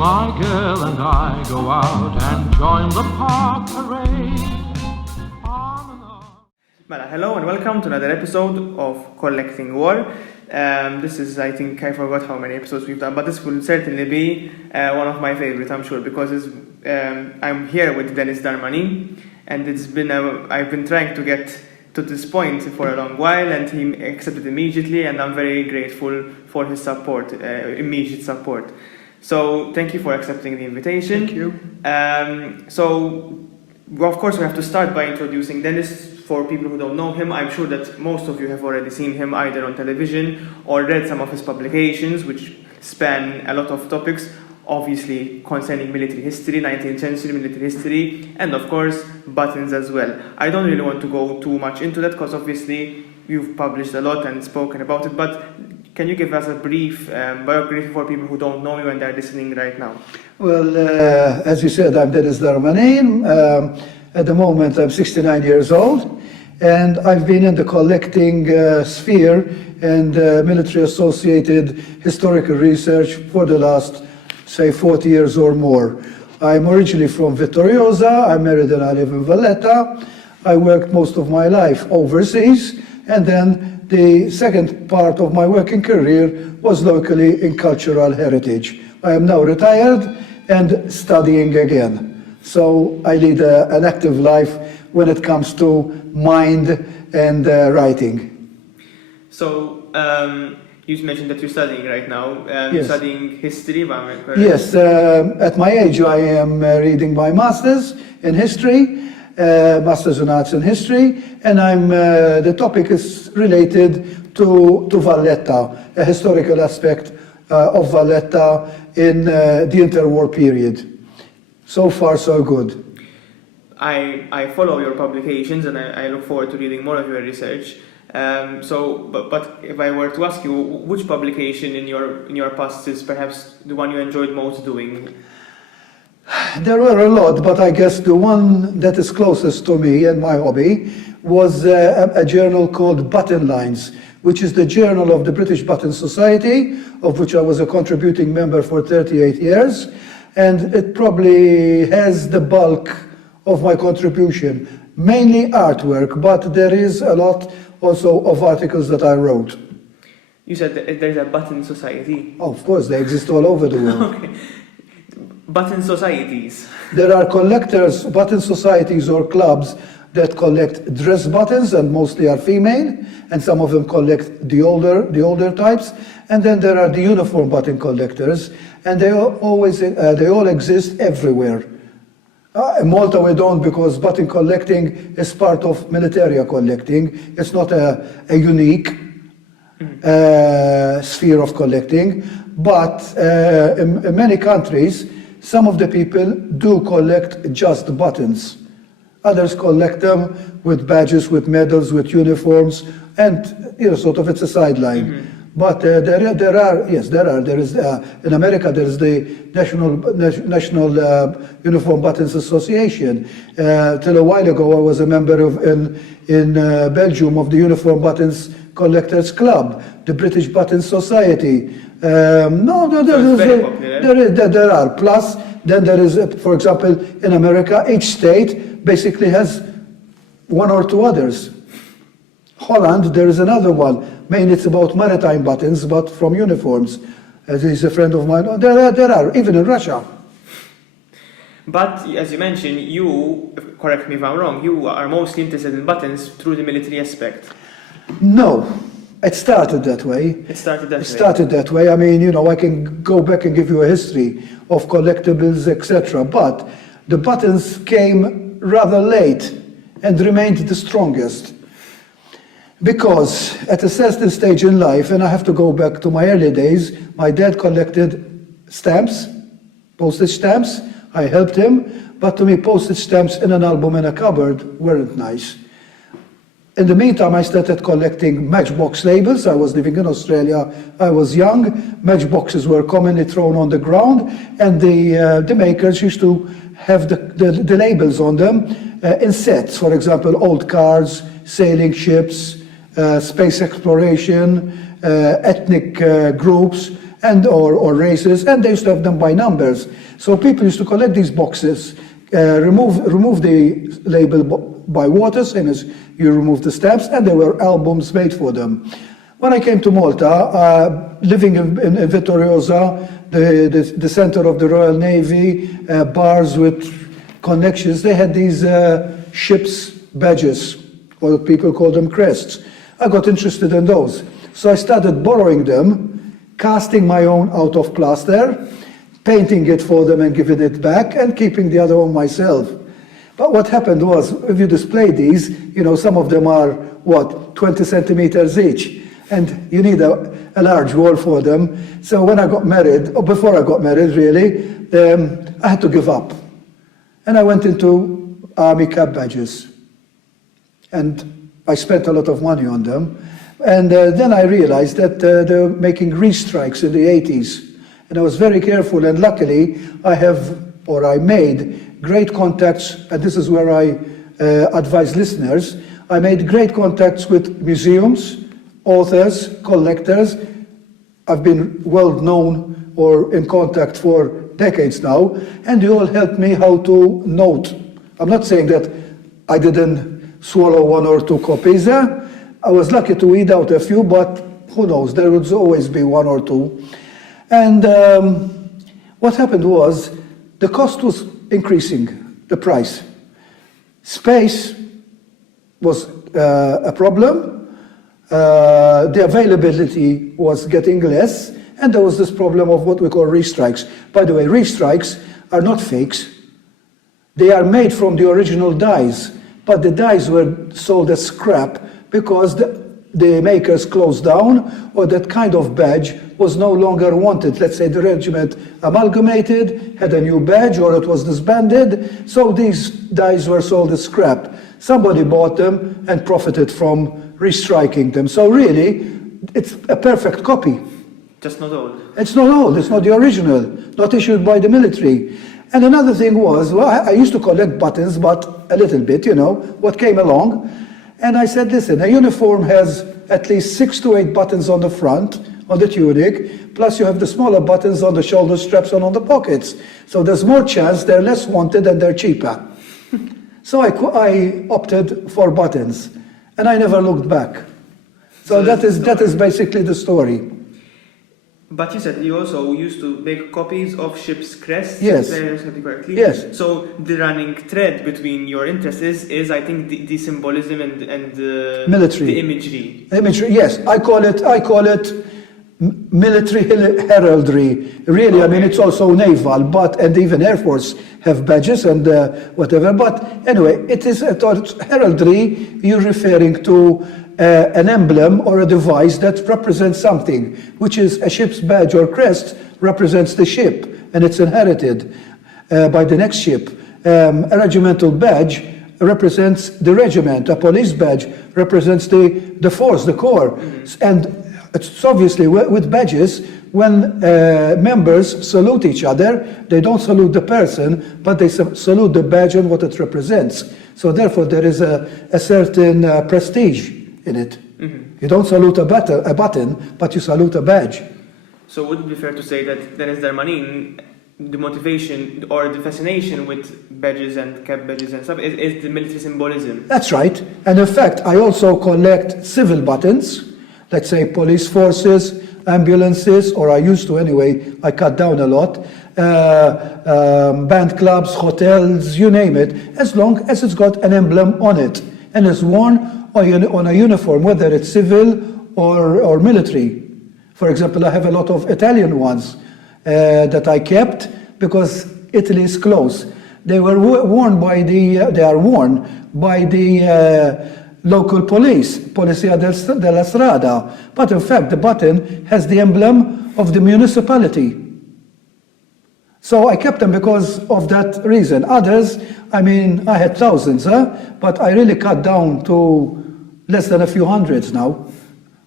my girl and I go out and join the park parade. Arm in arm. Mela, hello and welcome to another episode of Collecting War. This is, I think, I forgot how many episodes we've done, but this will certainly be one of my favorites, I'm sure, because I'm here with Denis Darmanin, and I've been trying to get to this point for a long while, and he accepted immediately, and I'm very grateful for his support, immediate support. So thank you for accepting the invitation. Thank you. Of course, we have to start by introducing Denis. For people who don't know him, I'm sure that most of you have already seen him either on television or read some of his publications, which span a lot of topics, obviously concerning military history, 19th century military history, and of course, buttons as well. I don't really want to go too much into that because obviously you've published a lot and spoken about it, but can you give us a brief biography for people who don't know you and they're listening right now? Well, as you said, I'm Denis Darmanin. At the moment, I'm 69 years old, and I've been in the collecting sphere and military-associated historical research for the last, say, 40 years or more. I'm originally from Vittoriosa. I'm married and I live in Valletta. I worked most of my life overseas, and then the second part of my working career was locally in cultural heritage. I am now retired and studying again. So I lead an active life when it comes to mind and writing. So you mentioned that you're studying right now. Yes. You're studying history, if I'm correct? Yes, at my age I am reading my master's in history, master's in arts in history, and the topic is related to Valletta, a historical aspect of Valletta in the interwar period. So far, so good. I follow your publications and I look forward to reading more of your research. But if I were to ask you, which publication in your past is perhaps the one you enjoyed most doing? There were a lot, but I guess the one that is closest to me and my hobby was a journal called Button Lines, which is the journal of the British Button Society, of which I was a contributing member for 38 years. And it probably has the bulk of my contribution, mainly artwork, but there is a lot also of articles that I wrote. You said that there's a button society. Oh, of course, they exist all over the world. Okay. Button societies. There are collectors, button societies or clubs that collect dress buttons, and mostly are female, and some of them collect the older types. And then there are the uniform button collectors, and they all exist everywhere. In Malta we don't, because button collecting is part of militaria collecting. It's not a unique sphere of collecting, but in many countries, some of the people do collect just buttons. Others collect them with badges, with medals, with uniforms, and sort of it's a sideline. Mm-hmm. But there are. There is in America. There is the National Uniform Buttons Association. Till a while ago, I was a member of in Belgium of the Uniform Buttons Collectors Club, the British Button Society. There are. Plus, then there is, for example, in America, each state basically has one or two others. Holland, there is another one. Mainly it's about maritime buttons, but from uniforms. As he's a friend of mine. There are, even in Russia. But as you mentioned, you, correct me if I'm wrong, you are mostly interested in buttons through the military aspect. No, it started that way. It started that way. I mean, I can go back and give you a history of collectibles, etc. But the buttons came rather late and remained the strongest. Because at a certain stage in life, and I have to go back to my early days, my dad collected stamps, postage stamps. I helped him, but to me, postage stamps in an album in a cupboard weren't nice. In the meantime, I started collecting matchbox labels. I was living in Australia. I was young. Matchboxes were commonly thrown on the ground, and the makers used to have the labels on them in sets. For example, old cars, sailing ships, space exploration, ethnic groups, and or races, and they used to have them by numbers. So people used to collect these boxes, remove the label by water, same as you remove the stamps, and there were albums made for them. When I came to Malta, living in Vittoriosa, the center of the Royal Navy, bars with connections, they had these ships' badges, or people call them crests. I got interested in those. So I started borrowing them, casting my own out of plaster, painting it for them and giving it back, and keeping the other one myself. But what happened was, if you display these, you know, some of them are, 20 centimeters each, and you need a large wall for them. So when I got married, or before I got married, really, I had to give up. And I went into army cap badges. And I spent a lot of money on them. And then I realized that they were making restrikes in the 80s. And I was very careful, and luckily I made great contacts, and this is where I advise listeners. I made great contacts with museums, authors, collectors. I've been well known or in contact for decades now, and they all helped me how to note. I'm not saying that I didn't swallow one or two copies. I was lucky to weed out a few, but who knows, there would always be one or two. And what happened was the cost was increasing, the price. Space was a problem. The availability was getting less, and there was this problem of what we call restrikes. By the way, restrikes are not fakes. They are made from the original dies, but the dies were sold as scrap because the makers closed down, or that kind of badge was no longer wanted. Let's say the regiment amalgamated, had a new badge, or it was disbanded, so these dies were sold as scrap. Somebody bought them and profited from restriking them. So really, it's a perfect copy. Just not old. It's not old, it's not the original, not issued by the military. And another thing was, well, I used to collect buttons, but a little bit, you know, what came along. And I said, listen, a uniform has at least 6 to 8 buttons on the front, on the tunic, plus you have the smaller buttons on the shoulder straps and on the pockets. So there's more chance they're less wanted and they're cheaper. So I opted for buttons, and I never looked back. So that is basically the story. But you said you also used to make copies of ships' crests. Yes. Correctly. Yes. So the running thread between your interests is I think, the symbolism and military. The imagery. Imagery, yes. I call it military heraldry. Really, okay. I mean, it's also naval, and even Air Force have badges and whatever. But anyway, it's heraldry. You're referring to an emblem or a device that represents something, which is a ship's badge or crest represents the ship, and it's inherited by the next ship. A regimental badge represents the regiment. A police badge represents the force, the corps. Mm-hmm. And it's obviously with badges, when members salute each other, they don't salute the person, but they salute the badge and what it represents. So therefore, there is a certain prestige in it. Mm-hmm. You don't salute a button, but you salute a badge. So would it be fair to say that Denis Darmanin, the motivation or the fascination with badges and cap badges and stuff is the military symbolism? That's right. And in fact, I also collect civil buttons, let's say police forces, ambulances, or I used to anyway, I cut down a lot, band clubs, hotels, you name it, as long as it's got an emblem on it and is worn on a uniform, whether it's civil or military. For example, I have a lot of Italian ones that I kept because Italy is close. They are worn by the local police, Polizia della Strada. But in fact, the button has the emblem of the municipality. So I kept them because of that reason. Others, I mean, I had thousands, but I really cut down to less than a few hundreds now.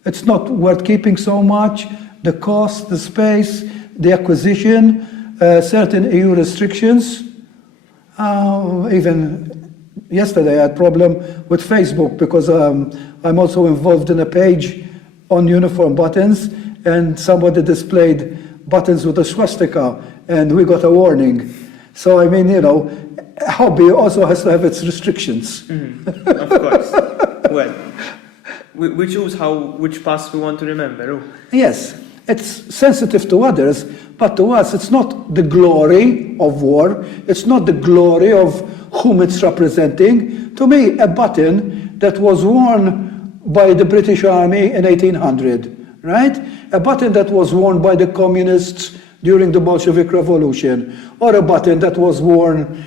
It's not worth keeping so much. The cost, the space, the acquisition, certain EU restrictions. Even yesterday I had a problem with Facebook because I'm also involved in a page on uniform buttons, and somebody displayed buttons with a swastika, and we got a warning. So, I mean, hobby also has to have its restrictions. Of course. Well, we choose which past we want to remember. Yes, it's sensitive to others, but to us it's not the glory of war, it's not the glory of whom it's representing. To me, a button that was worn by the British Army in 1800, right? A button that was worn by the communists during the Bolshevik Revolution, or a button that was worn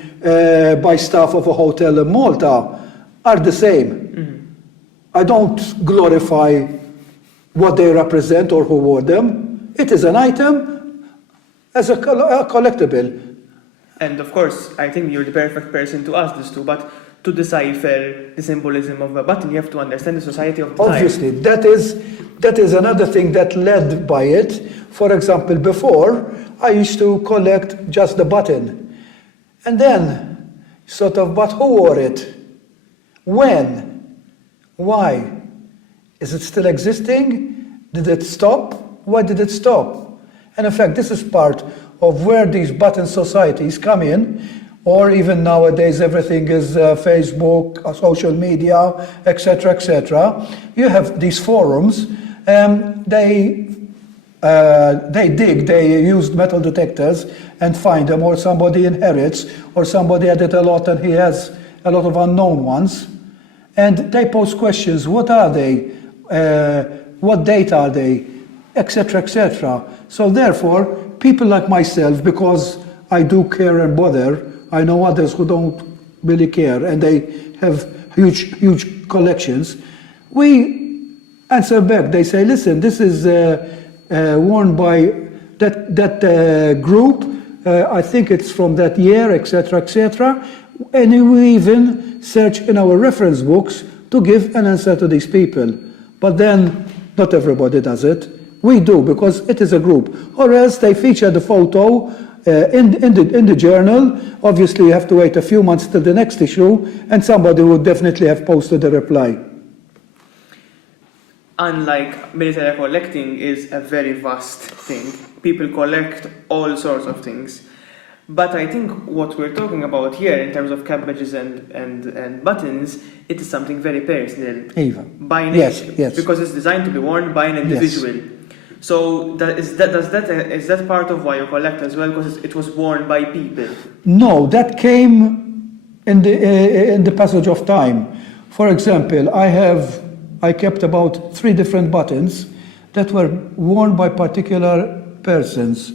by staff of a hotel in Malta are the same. I don't glorify what they represent or who wore them. It is an item as a collectible. And of course, I think you're the perfect person to ask this to, but to decipher the symbolism of a button, you have to understand the society of the Obviously, time. that is another thing that led by it. For example, before, I used to collect just the button. And then, but who wore it? When? Why? Is it still existing? Did it stop? Why did it stop? And in fact, this is part of where these button societies come in, or even nowadays everything is Facebook, social media, etc., etc. You have these forums, they use metal detectors and find them, or somebody inherits, or somebody added a lot and he has a lot of unknown ones. And they pose questions, what are they, what date are they, etc., etc. So therefore, people like myself, because I do care and bother, I know others who don't really care, and they have huge collections, we answer back. They say, listen, this is worn by that group, I think it's from that year, etc., etc. And we even search in our reference books to give an answer to these people. But then, not everybody does it. We do, because it is a group. Or else they feature the photo in the journal. Obviously, you have to wait a few months till the next issue, and somebody would definitely have posted a reply. Unlike militaria, collecting is a very vast thing. People collect all sorts of things. But I think what we're talking about here in terms of cabbages and buttons, it is something very personal. Even. By nature. Yes. Because it's designed to be worn by an individual. Yes. So is that part of why you collect as well? Because it was worn by people? No, that came in the passage of time. For example, I kept about 3 different buttons that were worn by particular persons.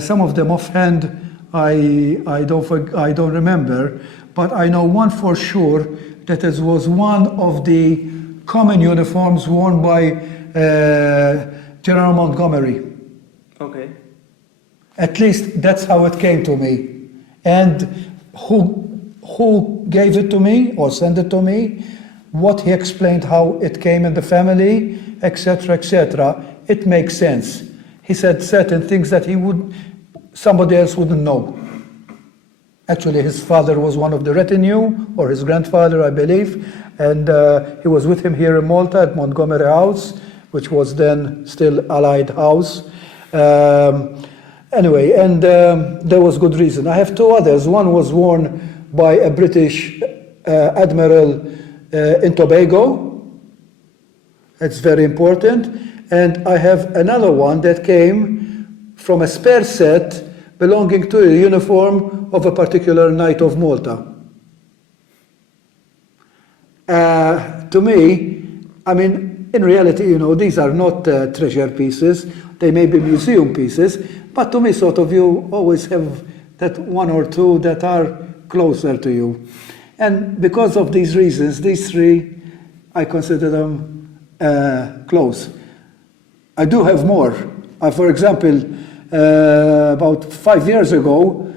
Some of them offhand I don't remember, but I know one for sure that it was one of the common uniforms worn by General Montgomery. Okay. At least that's how it came to me. And who gave it to me or sent it to me, what he explained, how it came in the family, etc., etc. It makes sense. He said certain things that somebody else wouldn't know. Actually, his father was one of the retinue, or his grandfather, I believe, and he was with him here in Malta at Montgomery House, which was then still Allied House. Anyway, and there was good reason. I have 2 others. One was worn by a British admiral in Tobago. It's very important. And I have another one that came from a spare set belonging to a uniform of a particular Knight of Malta. To me, I mean, in reality, these are not treasure pieces. They may be museum pieces, but to me, you always have that 1 or 2 that are closer to you. And because of these reasons, these 3, I consider them close. I do have more. For example, about 5 years ago,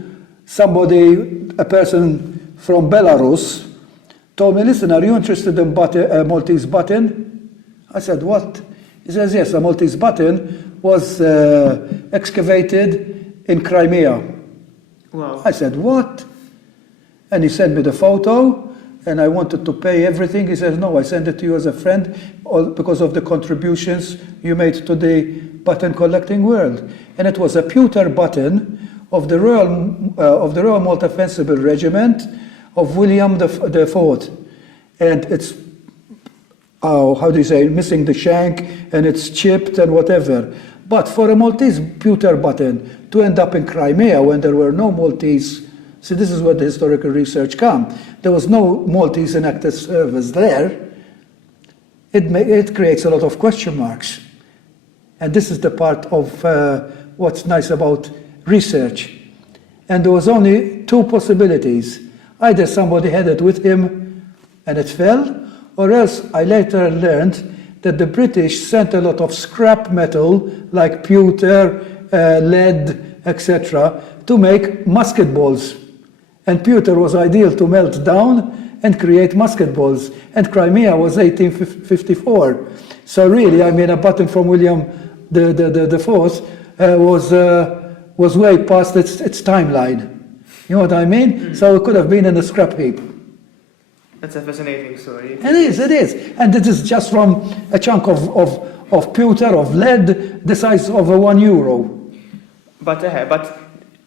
a person from Belarus, told me, listen, are you interested in Maltese button? I said, what? He says, yes, a Maltese button was excavated in Crimea. Wow. I said, what? And he sent me the photo, and I wanted to pay everything. He says, no, I send it to you as a friend because of the contributions you made to the button collecting world. And it was a pewter button of the Royal Malta Fencible Regiment of William the Fourth. And it's, how do you say, missing the shank, and it's chipped and whatever. But for a Maltese pewter button to end up in Crimea when there were no Maltese, see, this is where the historical research comes. There was no Maltese in active service there. It creates a lot of question marks. And this is the part of what's nice about research. And there was only two possibilities. Either somebody had it with him and it fell, or else I later learned that the British sent a lot of scrap metal, like pewter, lead, etc., to make musket balls. And pewter was ideal to melt down and create musket balls. And Crimea was 1854. So really, I mean, a button from William the Fourth was way past its timeline. You know what I mean? Mm-hmm. So it could have been in a scrap heap. That's a fascinating story. It is. And it is just from a chunk of pewter, of lead, the size of €1. But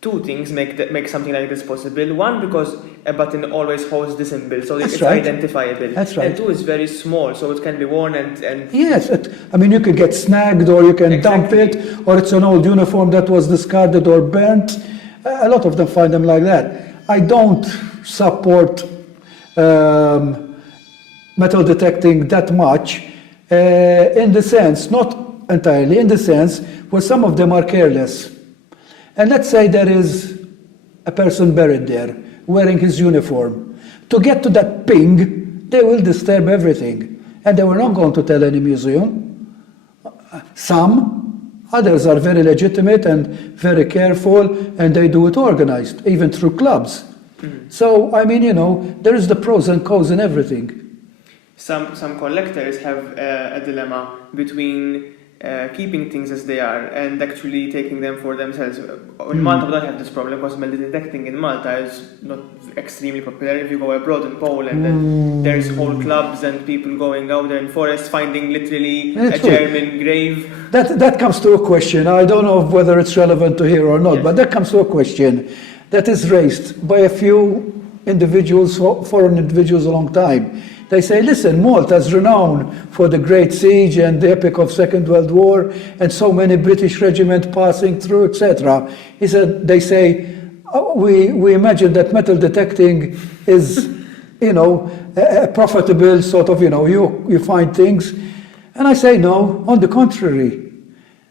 two things make something like this possible. One, because a button always holds the symbol, so it's identifiable. That's right. And two, it's very small, so it can be worn and Yes, I mean, you can get snagged, or you can dump it, or it's an old uniform that was discarded or burnt. A lot of them find them like that. I don't support metal detecting that much, in the sense, not entirely, in the sense where some of them are careless. And let's say there is a person buried there wearing his uniform. To get to that ping, they will disturb everything. And they were not going to tell any museum. Some, others are very legitimate and very careful, and they do it organized, even through clubs. Mm. So, I mean, there is the pros and cons in everything. Some collectors have a dilemma between keeping things as they are and actually taking them for themselves. In Malta we don't have this problem because metal detecting in Malta is not extremely popular. If you go abroad in Poland, then there's whole clubs and people going out there in forests finding literally a German grave. That comes to a question. I don't know whether it's relevant to here or not, yes. But that comes to a question that is raised by a few individuals, foreign individuals, a long time. They say, listen, Malta is renowned for the Great Siege and the epic of Second World War and so many British regiments passing through, etc. They say, we imagine that metal detecting is, a profitable sort of, you find things. And I say, no, on the contrary.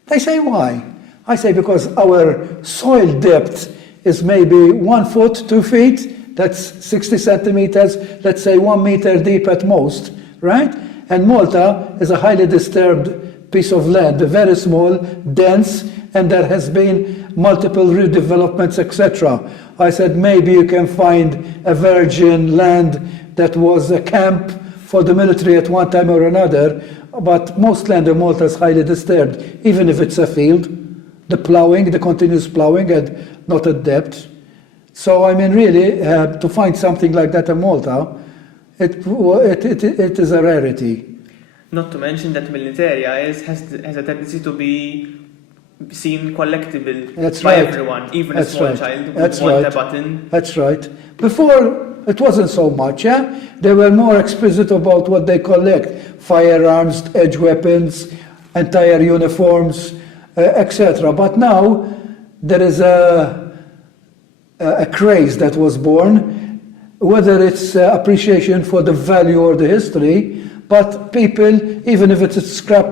They say, why? I say, because our soil depth is maybe 1 foot, 2 feet. That's 60 centimeters, let's say 1 meter deep at most, right? And Malta is a highly disturbed piece of land, very small, dense, and there has been multiple redevelopments, etc. I said, maybe you can find a virgin land that was a camp for the military at one time or another, but most land in Malta is highly disturbed, even if it's a field. The continuous plowing, and not at depth. So, I mean, really, to find something like that in Malta, it is a rarity. Not to mention that militaria has a tendency to be seen collectible by everyone, even a small child would want a button. That's right. Before, it wasn't so much, yeah? They were more explicit about what they collect. Firearms, edge weapons, entire uniforms, etc. But now, there is a craze that was born, whether it's appreciation for the value or the history, but people, even if it's a scrap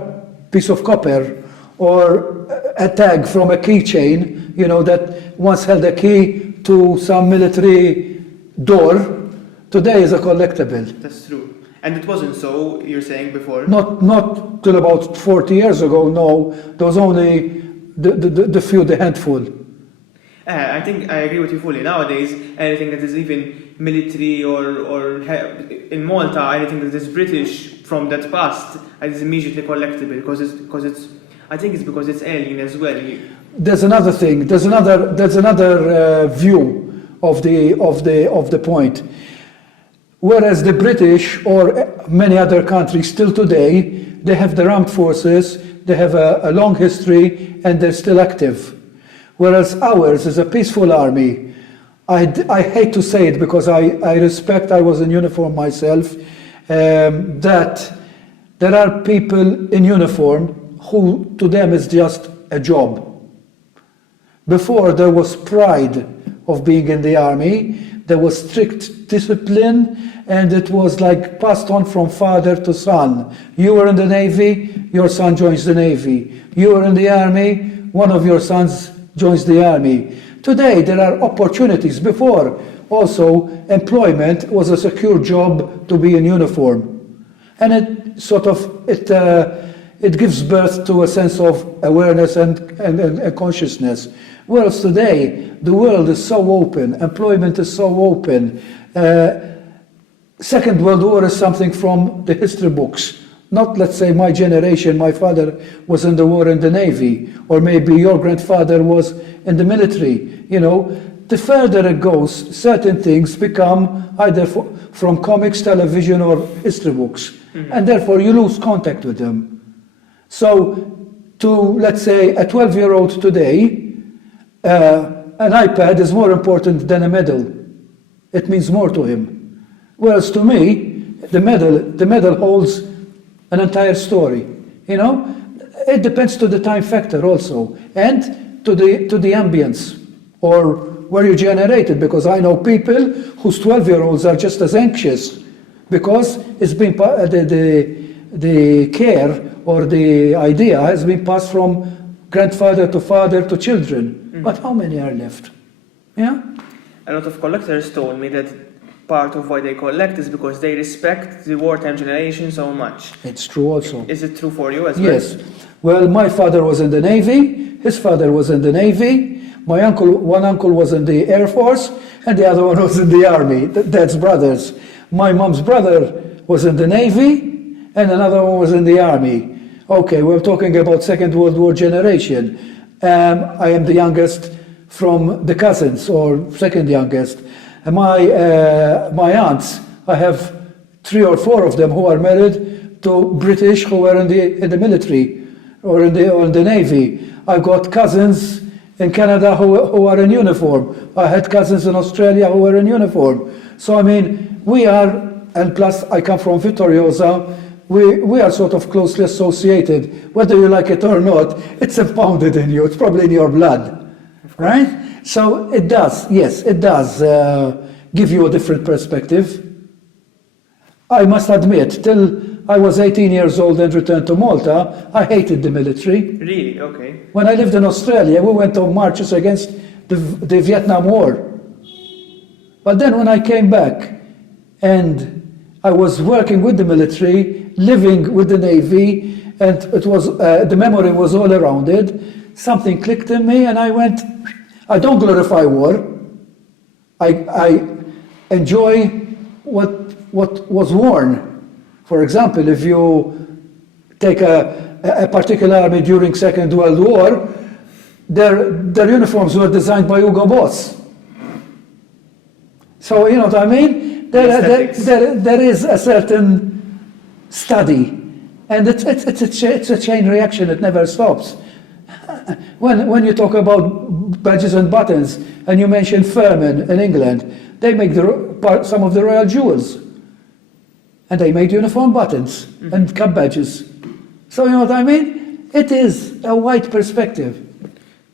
piece of copper or a tag from a keychain, that once held a key to some military door, today is a collectible. That's true. And it wasn't so, you're saying, before? Not till about 40 years ago, no. There was only the handful. I think I agree with you fully. Nowadays, anything that is even military or in Malta, anything that is British from that past is immediately collectible because it's. I think it's because it's alien as well. There's another thing. There's another view of the point. Whereas the British or many other countries still today, they have the armed forces, they have a long history, and they're still active. Whereas ours is a peaceful army. I hate to say it because I respect, I was in uniform myself, that there are people in uniform who to them is just a job. Before there was pride of being in the army, there was strict discipline, and it was like passed on from father to son. You were in the Navy, your son joins the Navy. You were in the army, one of your sons joins the army. Today there are opportunities. Before also employment was a secure job to be in uniform. And it sort of, it gives birth to a sense of awareness and consciousness. Whereas today, the world is so open, employment is so open. Second World War is something from the history books. Not, let's say, my generation, my father was in the war in the Navy, or maybe your grandfather was in the military. You know, the further it goes, certain things become either from comics, television, or history books. Mm-hmm. And therefore you lose contact with them. So to, let's say, a 12-year-old today, an iPad is more important than a medal. It means more to him. Whereas to me, the medal holds an entire story. You know, it depends to the time factor also, and to the ambience or where you generated. Because I know people whose 12-year-olds are just as anxious because it's been the care or the idea has been passed from grandfather to father to children. Mm-hmm. But how many are left? Yeah. A lot of collectors told me that part of why they collect is because they respect the wartime generation so much. It's true also. Is it true for you as well? Yes. Well, my father was in the Navy, his father was in the Navy, one uncle was in the Air Force, and the other one was in the Army. That's brothers. My mom's brother was in the Navy, and another one was in the Army. Okay, we're talking about Second World War generation. I am the youngest from the cousins, or second youngest. My aunts, I have 3 or 4 of them who are married to British who were in the military or in the Navy. I've got cousins in Canada who are in uniform. I had cousins in Australia who were in uniform. So I mean, we are, and plus I come from Vittoriosa, we are sort of closely associated. Whether you like it or not, it's impounded in you. It's probably in your blood, right? So it does, yes, it does give you a different perspective. I must admit, till I was 18 years old and returned to Malta, I hated the military. Really? Okay. When I lived in Australia, we went on marches against the Vietnam War. But then when I came back and I was working with the military, living with the Navy, and it was the memory was all around it, something clicked in me and I went, I don't glorify war. I enjoy what was worn. For example, if you take a particular army during Second World War, their uniforms were designed by Hugo Boss. So you know what I mean? There is a certain study, and it's a chain reaction. It never stops. When you talk about badges and buttons, and you mention Firmin in England, they make some of the royal jewels, and they made uniform buttons and cap badges. So you know what I mean? It is a wide perspective.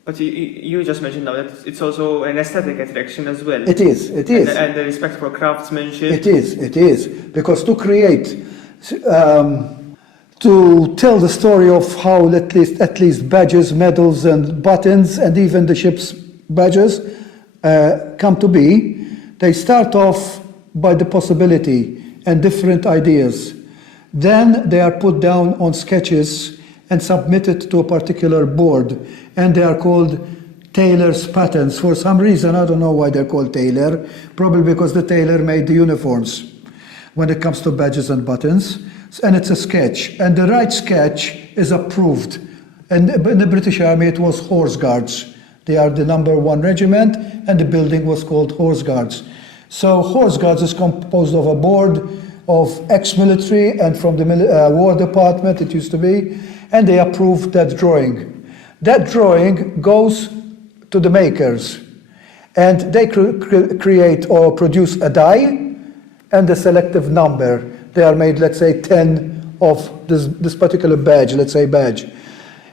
But you just mentioned now that it's also an aesthetic attraction as well. It is. And the respect for craftsmanship. It is. Because to create, to tell the story of how at least badges, medals and buttons and even the ship's badges come to be, they start off by the possibility and different ideas. Then they are put down on sketches and submitted to a particular board, and they are called tailor's patterns. For some reason, I don't know why they're called tailor, probably because the tailor made the uniforms when it comes to badges and buttons, and it's a sketch, and the right sketch is approved. And in the British Army, it was Horse Guards. They are the #1 regiment, and the building was called Horse Guards. So Horse Guards is composed of a board of ex-military and from the War Department, it used to be, and they approved that drawing. That drawing goes to the makers, and they create or produce a die and a selective number. They are made, let's say, 10 of this particular badge, let's say badge.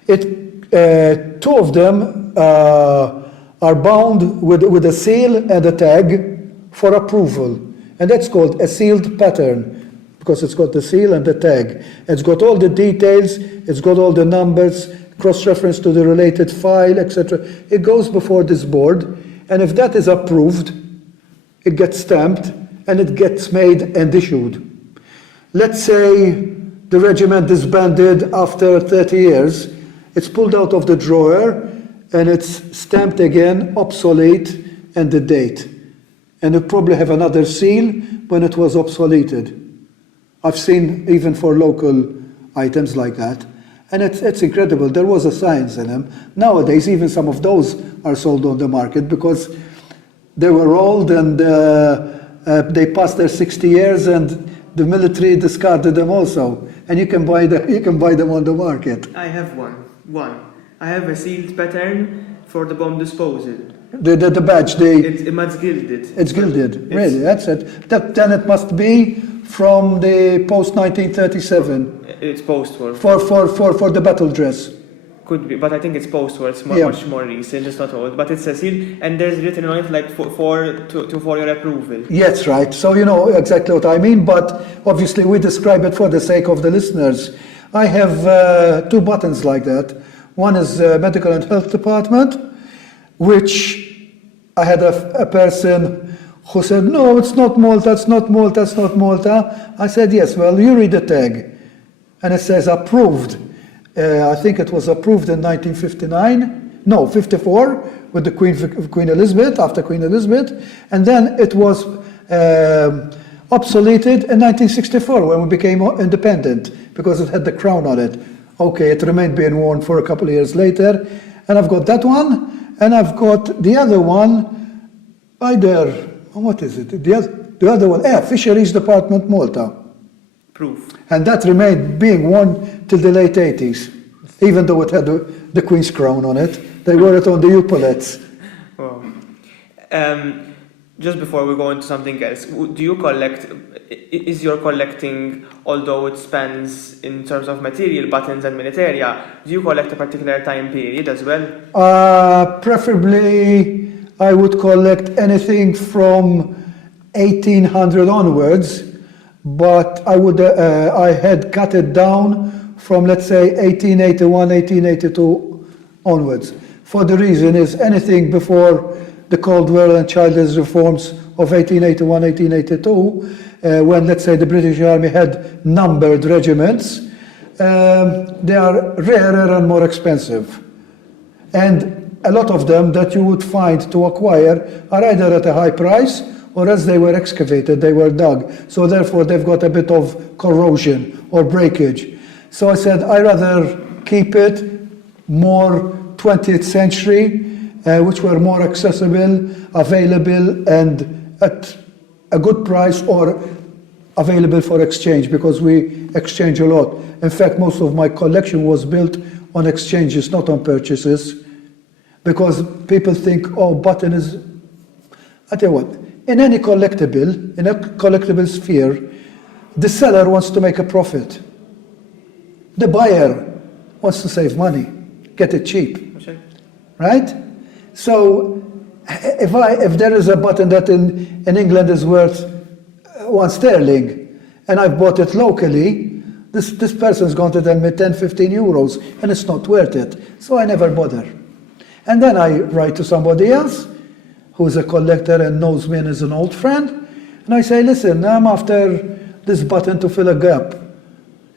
Two of them are bound with a seal and a tag for approval. And that's called a sealed pattern, because it's got the seal and the tag. It's got all the details, it's got all the numbers, cross-reference to the related file, etc. It goes before this board, and if that is approved, it gets stamped, and it gets made and issued. Let's say the regiment disbanded after 30 years, it's pulled out of the drawer, and it's stamped again, obsolete, and the date. And it probably have another seal when it was obsoleted. I've seen even for local items like that. And it's incredible. There was a science in them. Nowadays, even some of those are sold on the market because they were old and they passed their 60 years and the military discarded them also. And you can buy them on the market. I have one. I have a sealed pattern for the bomb disposal. The badge, it's gilded. It's gilded, really, that's it. Then it must be from the post-1937. It's post-war. For the battle dress. Could be, but I think it's post-war, it's much more recent, it's not old. But it's a seal, and there's written on it like for your approval. Yes, right. So you know exactly what I mean, but obviously we describe it for the sake of the listeners. I have two buttons like that. One is Medical and Health Department, which I had a person who said, no, it's not Malta, it's not Malta, it's not Malta. I said, yes, well, you read the tag. And it says approved. I think it was approved in 54, with the Queen Elizabeth, after Queen Elizabeth. And then it was obsoleted in 1964 when we became independent because it had the crown on it. Okay, it remained being worn for a couple of years later. And I've got that one. And I've got the other one by there. What is it? The other one, Fisheries Department, Malta. Proof. And that remained being worn till the late 80s, even though it had the Queen's crown on it. They wore it on the epaulets. Wow. Just before we go into something else, do you collect, is your collecting, although it spans in terms of material, buttons and militaria, do you collect a particular time period as well? Preferably, I would collect anything from 1800 onwards, but I had cut it down from, let's say, 1881, 1882 onwards. For the reason is anything before the Cold War and Children's reforms of 1881, 1882, when, let's say, the British Army had numbered regiments, they are rarer and more expensive. And a lot of them that you would find to acquire are either at a high price or as they were excavated, they were dug. So therefore, they've got a bit of corrosion or breakage. So I said, I'd rather keep it more 20th century, which were more accessible, available, and at a good price or available for exchange, because we exchange a lot. In fact, most of my collection was built on exchanges, not on purchases, because people think, oh, button is... I tell you what, in any collectible, in a collectible sphere, the seller wants to make a profit. The buyer wants to save money, get it cheap, right? So if there is a button that in England is worth £1, and I've bought it locally, this person's going to tell me 10, 15 euros, and it's not worth it. So I never bother. And then I write to somebody else who's a collector and knows me and is an old friend, and I say, listen, I'm after this button to fill a gap.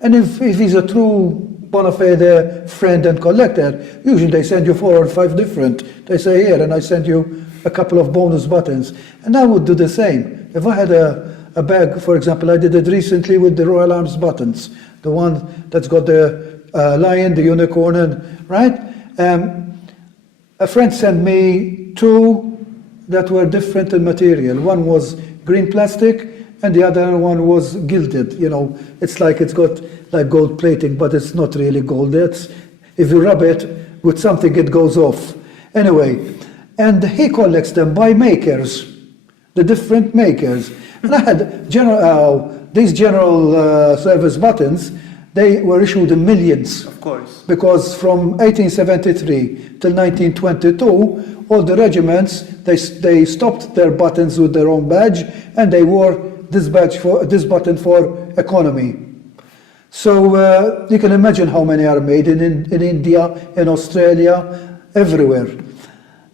And if he's a true bona fide friend and collector, usually they send you 4 or 5 different. They say, here, and I send you a couple of bonus buttons. And I would do the same. If I had a bag, for example, I did it recently with the Royal Arms buttons, the one that's got the lion, the unicorn, and, right? A friend sent me 2 that were different in material. One was green plastic, and the other one was gilded. You know, it's got like gold plating, but it's not really gold. If you rub it with something, it goes off. Anyway, and he collects them by makers, the different makers. And I had these general service buttons. They were issued in millions. Of course. Because from 1873 till 1922, all the regiments, they stopped their buttons with their own badge, and they wore this button for economy. So you can imagine how many are made in India, in Australia, everywhere.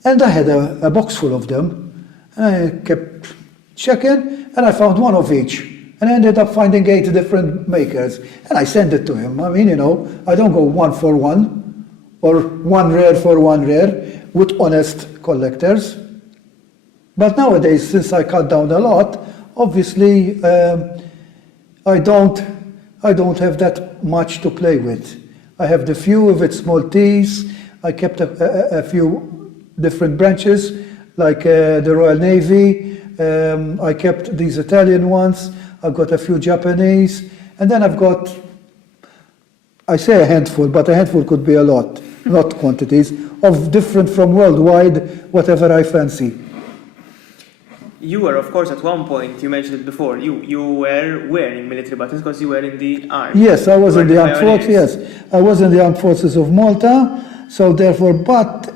And I had a box full of them, and I kept checking, and I found one of each. And I ended up finding 8 different makers. And I sent it to him. I mean, you know, I don't go one for one, or one rare for one rare, with honest collectors. But nowadays, since I cut down a lot, obviously, I don't have that much to play with. I have the few of its Maltese. I kept a few different branches, like the Royal Navy. I kept these Italian ones. I've got a few Japanese, and then I've got, I say a handful, but a handful could be a lot, not quantities, of different from worldwide, whatever I fancy. You were, of course, at one point, you mentioned it before, you were wearing military buttons because you were in the army. Yes, I was in the armed forces, yes. I was in the armed forces of Malta, so therefore, but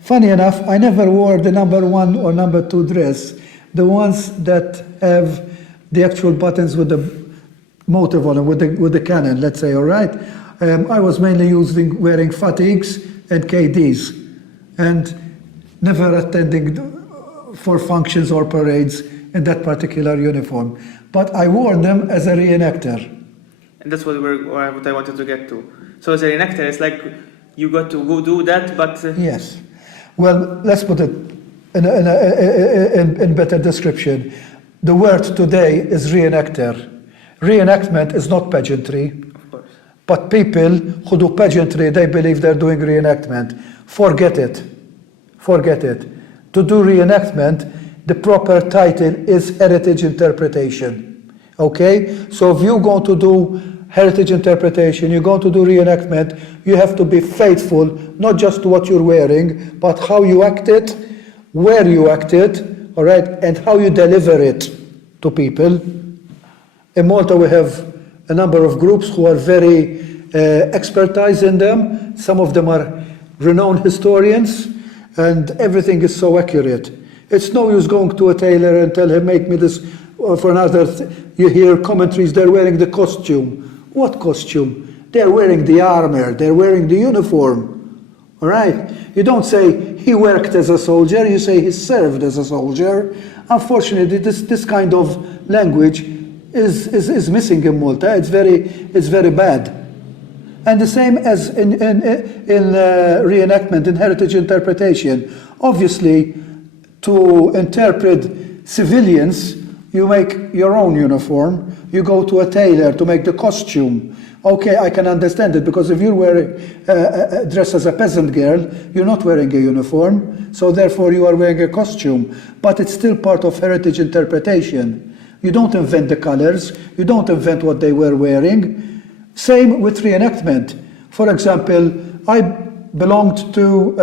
funny enough, I never wore the number 1 or number 2 dress, the ones that have the actual buttons with the motive on them, with the cannon, let's say, all right? I was mainly wearing fatigues and KDs, and never attending for functions or parades in that particular uniform. But I wore them as a reenactor. And that's what I wanted to get to. So as a reenactor, it's like you got to go do that, but... Yes. Well, let's put it in better description. The word today is reenactor. Reenactment is not pageantry. Of course. But people who do pageantry, they believe they're doing reenactment. Forget it. Forget it. To do reenactment, the proper title is heritage interpretation. Okay? So if you're going to do heritage interpretation, you're going to do reenactment, you have to be faithful, not just to what you're wearing, but how you acted, where you acted, all right, and how you deliver it to people. In Malta, we have a number of groups who are very expertise in them. Some of them are renowned historians, and everything is so accurate. It's no use going to a tailor and tell him, make me this, or for another, you hear commentaries, they're wearing the costume. What costume? They're wearing the armor, they're wearing the uniform. All right? You don't say he worked as a soldier, you say he served as a soldier. Unfortunately, this kind of language is missing in Malta. It's very bad. And the same as in reenactment, in heritage interpretation. Obviously, to interpret civilians, you make your own uniform. You go to a tailor to make the costume. Okay, I can understand it, because if you're wearing dressed as a peasant girl, you're not wearing a uniform, so therefore you are wearing a costume. But it's still part of heritage interpretation. You don't invent the colors, you don't invent what they were wearing. Same with reenactment. For example, I belonged to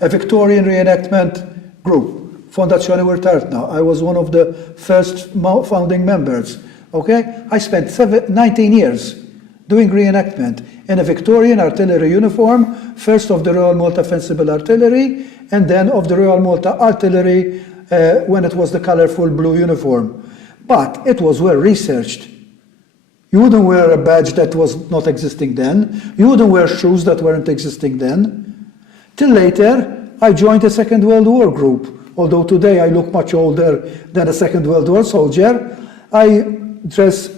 a Victorian reenactment group, Fondazione Urtartna. I was one of the first founding members. Okay, I spent 19 years doing reenactment in a Victorian artillery uniform, first of the Royal Malta Fencible Artillery, and then of the Royal Malta Artillery when it was the colourful blue uniform. But it was well researched. You wouldn't wear a badge that was not existing then. You wouldn't wear shoes that weren't existing then. Till later, I joined a Second World War group. Although today I look much older than a Second World War soldier, I dress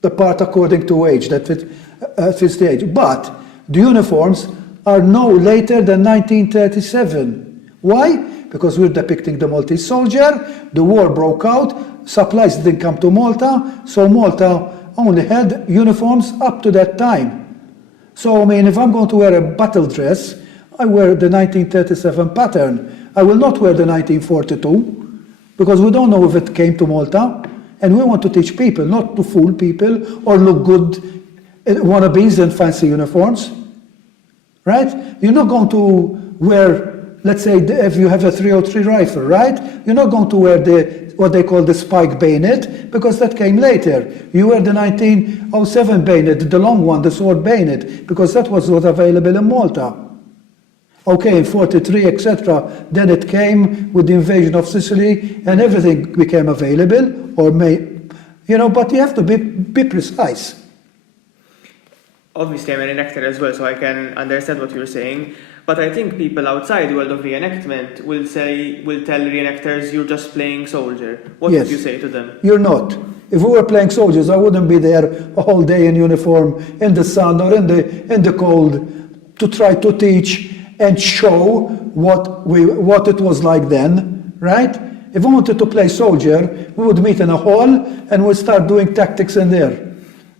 the part according to age, that fits the age. But the uniforms are no later than 1937. Why? Because we're depicting the Maltese soldier, the war broke out, supplies didn't come to Malta, so Malta only had uniforms up to that time. So, I mean, if I'm going to wear a battle dress, I wear the 1937 pattern. I will not wear the 1942. because we don't know if it came to Malta, and we want to teach people, not to fool people or look good wannabes in fancy uniforms, right? You're not going to wear, let's say, if you have a 303 rifle, right? You're not going to wear what they call the spike bayonet, because that came later. You wear the 1907 bayonet, the long one, the sword bayonet, because that was what available in Malta. Okay, in 43, etc. Then it came with the invasion of Sicily, and everything became available, but you have to be precise. Obviously, I'm an enactor as well, so I can understand what you're saying. But I think people outside the world of reenactment will tell reenactors, you're just playing soldier. What would you say to them? You're not. If we were playing soldiers, I wouldn't be there a whole day in uniform, in the sun or in the cold, to try to teach and show what it was like then, right? If we wanted to play soldier, we would meet in a hall and we'd start doing tactics in there.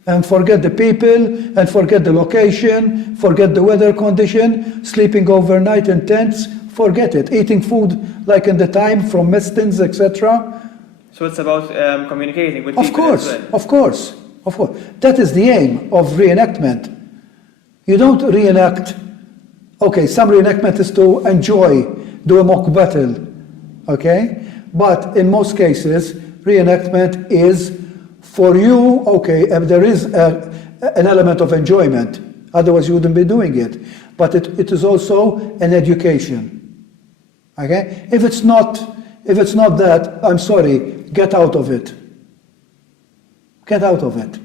And forget the people, and forget the location, forget the weather condition, sleeping overnight in tents, forget it. Eating food like in the time from mess tins, etc. So it's about communicating with people as well. Of course. That is the aim of reenactment. You don't reenact. Okay, some reenactment is to enjoy, do a mock battle, okay? But in most cases, reenactment is for you, okay, there is an element of enjoyment, otherwise you wouldn't be doing it. But it is also an education, okay? If it's not that, I'm sorry, get out of it. Get out of it.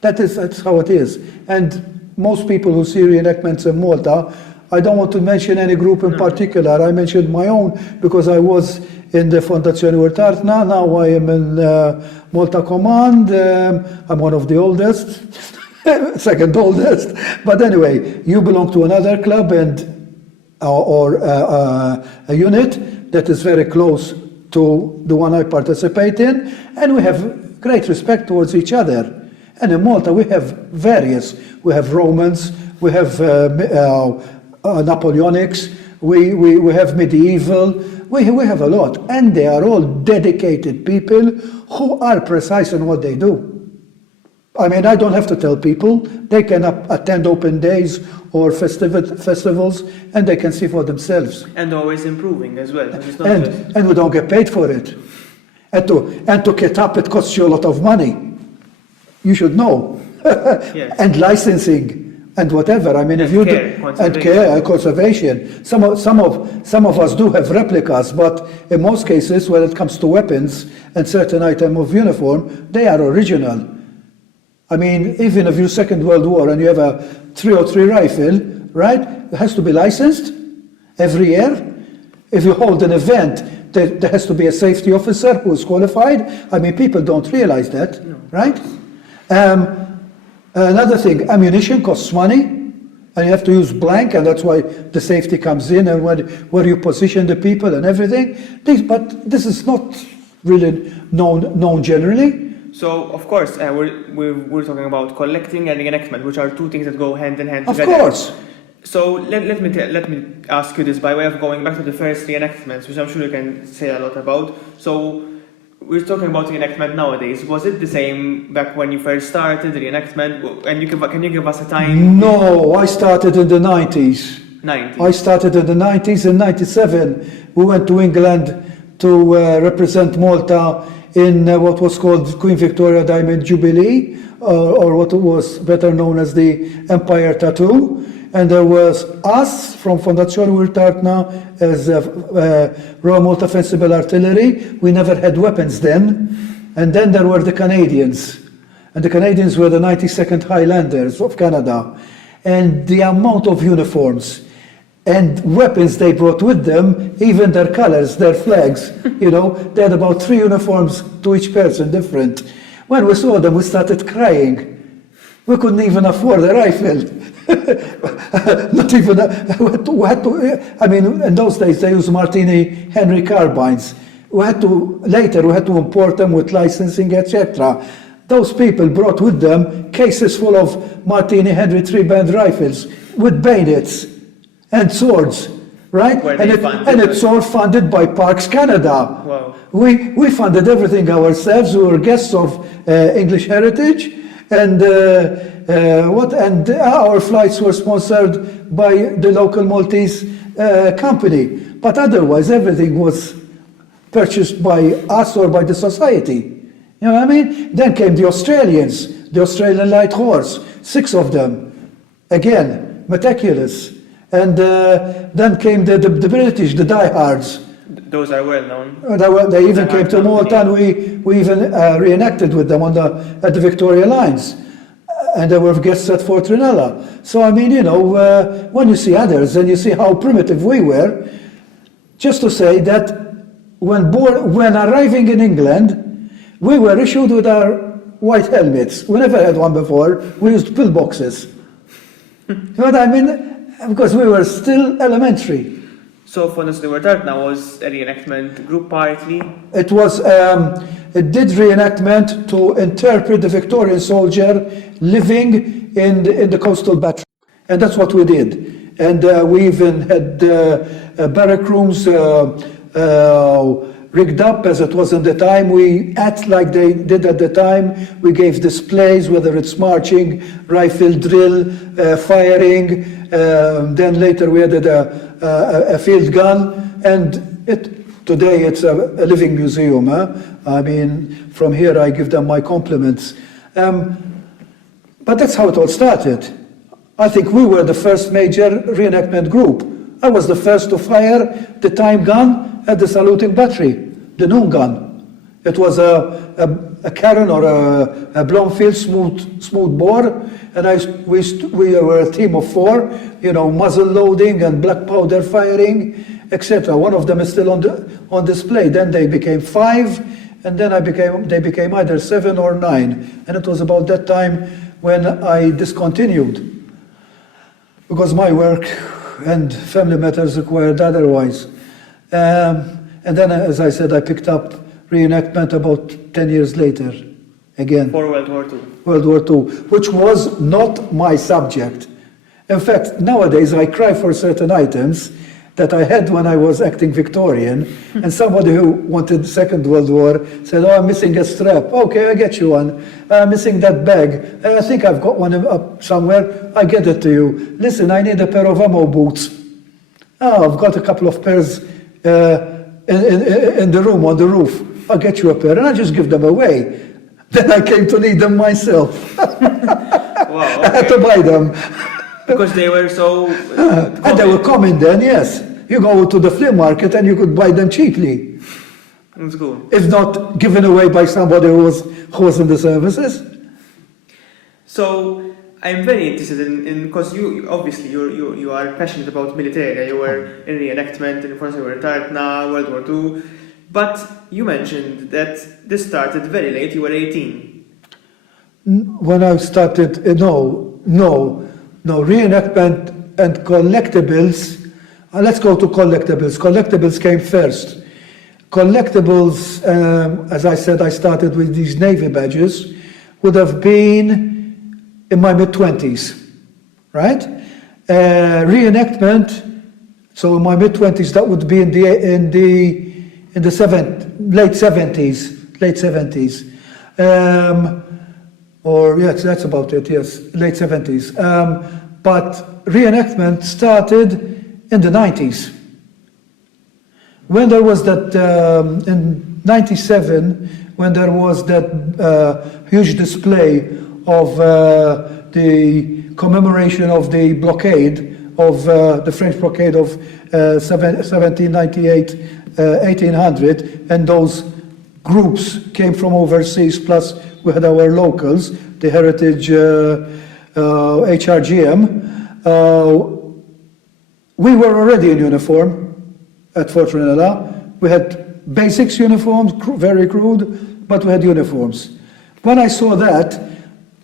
That's how it is. And most people who see reenactments in Malta, I don't want to mention any group in particular. I mentioned my own because I was in the Fondazione Urtartna. Now I am in Malta Command. I'm one of the oldest, second oldest. But anyway, you belong to another club or a unit that is very close to the one I participate in, and we have great respect towards each other. And in Malta we have various. We have Romans, we have Napoleonics, we have medieval, we have a lot. And they are all dedicated people who are precise in what they do. I mean, I don't have to tell people. They can attend open days or festivals, and they can see for themselves. And always improving as well. And we don't get paid for it. And to get up, it costs you a lot of money. You should know. Yes. And licensing and whatever. I mean, if you care, conservation. Some of us do have replicas, but in most cases, when it comes to weapons and certain item of uniform, they are original. I mean, even if you're Second World War and you have a 303 rifle, right? It has to be licensed every year. If you hold an event, there has to be a safety officer who is qualified. I mean, people don't realize that, right? Another thing, ammunition costs money, and you have to use blank, and that's why the safety comes in, and where you position the people and everything. But this is not really known generally. So, of course, we're talking about collecting and reenactment, which are two things that go hand in hand together. Of course. So let me ask you this by way of going back to the first reenactments, which I'm sure you can say a lot about. So we're talking about reenactment nowadays. Was it the same back when you first started reenactment? And can you give us a time? No, I started in the 90s. 90s. I started in the 90s. In 97, we went to England to represent Malta in what was called Queen Victoria Diamond Jubilee, or what was better known as the Empire Tattoo. And there was us from Fondazione Urtartna as Royal Malta Fencible Artillery. We never had weapons then. And then there were the Canadians. And the Canadians were the 92nd Highlanders of Canada. And the amount of uniforms and weapons they brought with them, even their colors, their flags, they had about 3 uniforms to each person, different. When we saw them, we started crying. We couldn't even afford a rifle. Not even, I mean, in those days they used Martini Henry carbines. Later we had to import them with licensing, etc. Those people brought with them cases full of Martini Henry 3-band rifles with bayonets and swords. right? Where And, they funded and it's all funded by Parks Canada. Wow. We funded everything ourselves. We were guests of English Heritage, and and our flights were sponsored by the local Maltese company. But otherwise, everything was purchased by us or by the society. You know what I mean? Then came the Australians, the Australian Light Horse, 6 of them, again, meticulous. And then came the British, the diehards. Those are well known. They even came to Malta, and we even reenacted with them at the Victoria Lines. And they were guests at Fort Ranella. So, I mean, you know, when you see others and you see how primitive we were, just to say that when arriving in England, we were issued with our white helmets. We never had one before. We used pillboxes. You know what I mean? Because we were still elementary. So for us, the Tartna was a reenactment group partly? It was, it did reenactment to interpret the Victorian soldier living in the coastal battery. And that's what we did. And we even had barrack rooms rigged up as it was in the time. We act like they did at the time. We gave displays, whether it's marching, rifle drill, firing. Then later we added a field gun. And today it's a living museum. I mean, from here I give them my compliments. But that's how it all started. I think we were the first major reenactment group. I was the first to fire the time gun at the saluting battery, the noon gun. It was a Karen or a Blomfield smooth bore, and we were a team of 4, you know, muzzle loading and black powder firing, etc. One of them is still on display. Then they became 5, and then they became either 7 or 9, and it was about that time when I discontinued, because my work and family matters required otherwise. And then, as I said, I picked up reenactment about 10 years later, again. For World War II. World War II, which was not my subject. In fact, nowadays I cry for certain items that I had when I was acting Victorian, and somebody who wanted the Second World War said, "Oh, I'm missing a strap." "Okay, I get you one." "I'm missing that bag." "I think I've got one up somewhere." "I get it to you." "Listen, I need a pair of ammo boots." "Oh, I've got a couple of pairs in the room on the roof." "I'll get you a pair," and I just give them away. Then I came to need them myself. Wow, okay. I had to buy them. Because they were so... And they were common then, yes. You go to the flea market and you could buy them cheaply. That's cool. If not given away by somebody who was in the services. So I'm very interested in because you obviously you are passionate about militaria. You were in reenactment, and of course you were in Tartna, World War II. But you mentioned that this started very late. You were 18. When I started, no, reenactment and collectibles. Let's go to collectibles. Collectibles came first. Collectibles, as I said, I started with these Navy badges, would have been in my mid-20s, right? Reenactment, so in my mid-20s, that would be in the late 70s. Or yes, that's about it, yes, late 70s. But reenactment started in the 90s. When there was that, in 97, when there was that huge display of the commemoration of the blockade, of the French blockade of 1798, 1800, and those groups came from overseas, plus we had our locals, the Heritage HRGM. We were already in uniform at Fort Ranella. We had basics uniforms, very crude, but we had uniforms. When I saw that,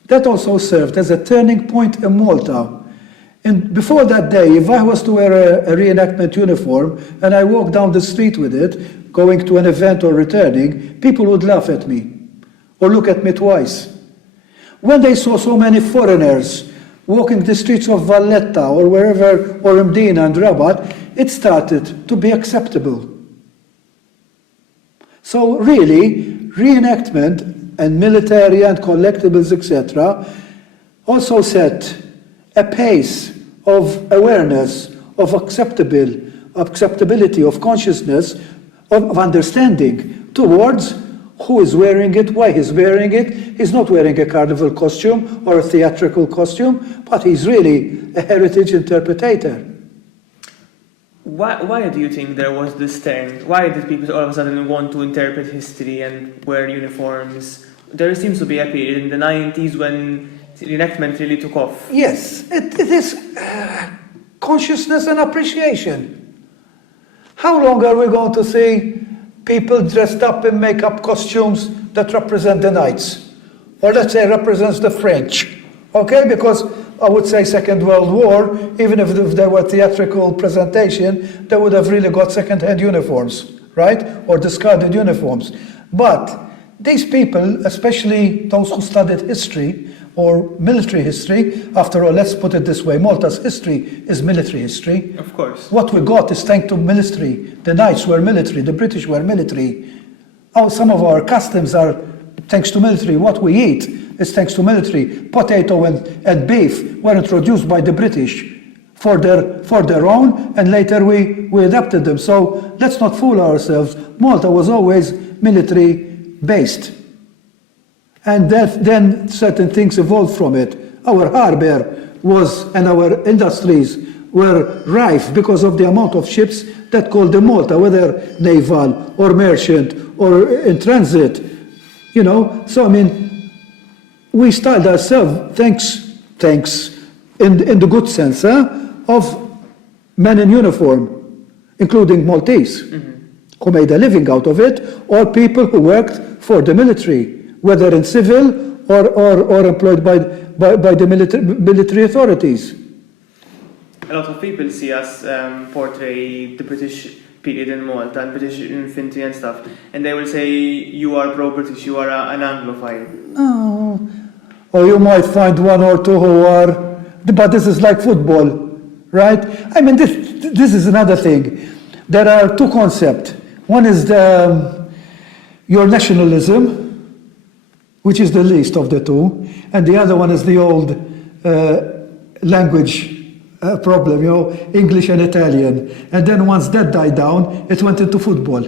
that also served as a turning point in Malta. And before that day, if I was to wear a reenactment uniform and I walked down the street with it, going to an event or returning, people would laugh at me or look at me twice. When they saw so many foreigners walking the streets of Valletta or wherever, or Mdina and Rabat, it started to be acceptable. So really, reenactment and militaria and collectibles, etc., also set a pace of awareness, of acceptability, of consciousness, of understanding towards who is wearing it, why he's wearing it. He's not wearing a carnival costume or a theatrical costume, but he's really a heritage interpretator. Why do you think there was this turn? Why did people all of a sudden want to interpret history and wear uniforms? There seems to be a period in the 90s when reenactment really took off. Yes, it is consciousness and appreciation. How long are we going to see people dressed up in makeup costumes that represent the Knights? Or let's say represents the French. Okay, because I would say Second World War, even if there were theatrical presentation, they would have really got second-hand uniforms, right? Or discarded uniforms. But these people, especially those who studied history or military history, after all, let's put it this way, Malta's history is military history. Of course. What we got is thanks to military. The Knights were military, the British were military. Some of our customs are thanks to military. What we eat is thanks to military. Potato and beef were introduced by the British for their own, and later we adapted them. So let's not fool ourselves. Malta was always military based. And then certain things evolved from it. Our harbour was, and our industries were rife because of the amount of ships that called them Malta, whether naval or merchant or in transit. You know, so I mean, we styled ourselves, thanks in the good sense, of men in uniform, including Maltese, who made a living out of it, or people who worked for the military, whether in civil or employed by the military authorities. A lot of people see us portray the British period in Malta and British infantry and stuff, and they will say, you are pro-British, you are an Anglophile. No. Or you might find one or two who are, but this is like football, right? I mean, this is another thing. There are two concepts. One is your nationalism, which is the least of the two, and the other one is the old language problem, you know, English and Italian. And then once that died down, it went into football.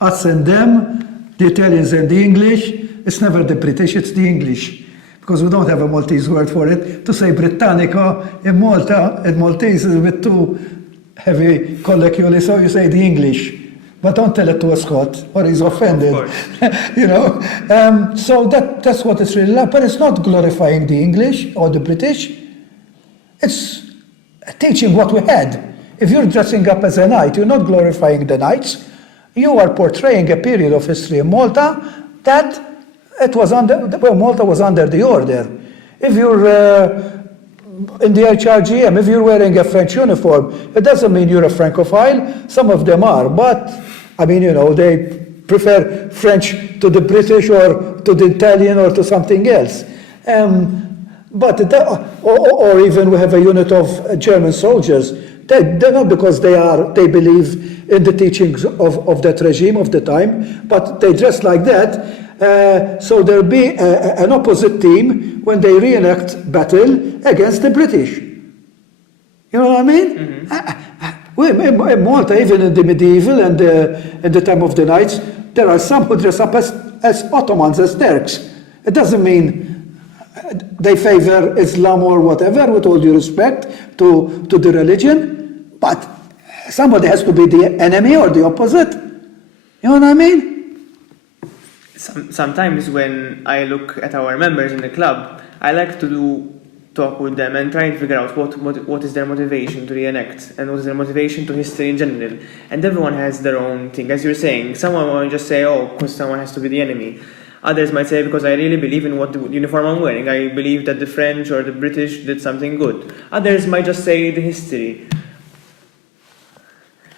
Us and them, the Italians and the English. It's never the British, it's the English. Because we don't have a Maltese word for it. To say Britannica in Malta, in Maltese is a bit too heavy colloquially, so you say the English. But don't tell it to a Scot, or he's offended. You know? So that's what it's really like. But it's not glorifying the English or the British. It's teaching what we had. If you're dressing up as a knight, you're not glorifying the knights. You are portraying a period of history in Malta that Malta was under the order. If you're in the HRGM, if you're wearing a French uniform, it doesn't mean you're a Francophile. Some of them are, but I mean, you know, they prefer French to the British or to the Italian or to something else. Or even we have a unit of German soldiers. They're not because they believe in the teachings of that regime of the time, but they dress like that. So there'll be an opposite team when they reenact battle against the British. You know what I mean? In Malta, even in the medieval and in the time of the Knights, there are some who dress up as Ottomans, as Turks. It doesn't mean they favor Islam or whatever, with all due respect to the religion, but somebody has to be the enemy or the opposite. You know what I mean? Sometimes when I look at our members in the club, I like to talk with them and try and figure out what is their motivation to reenact and what is their motivation to history in general. And everyone has their own thing. As you're saying, someone might just say, oh, because someone has to be the enemy. Others might say, because I really believe in what the uniform I'm wearing. I believe that the French or the British did something good. Others might just say the history.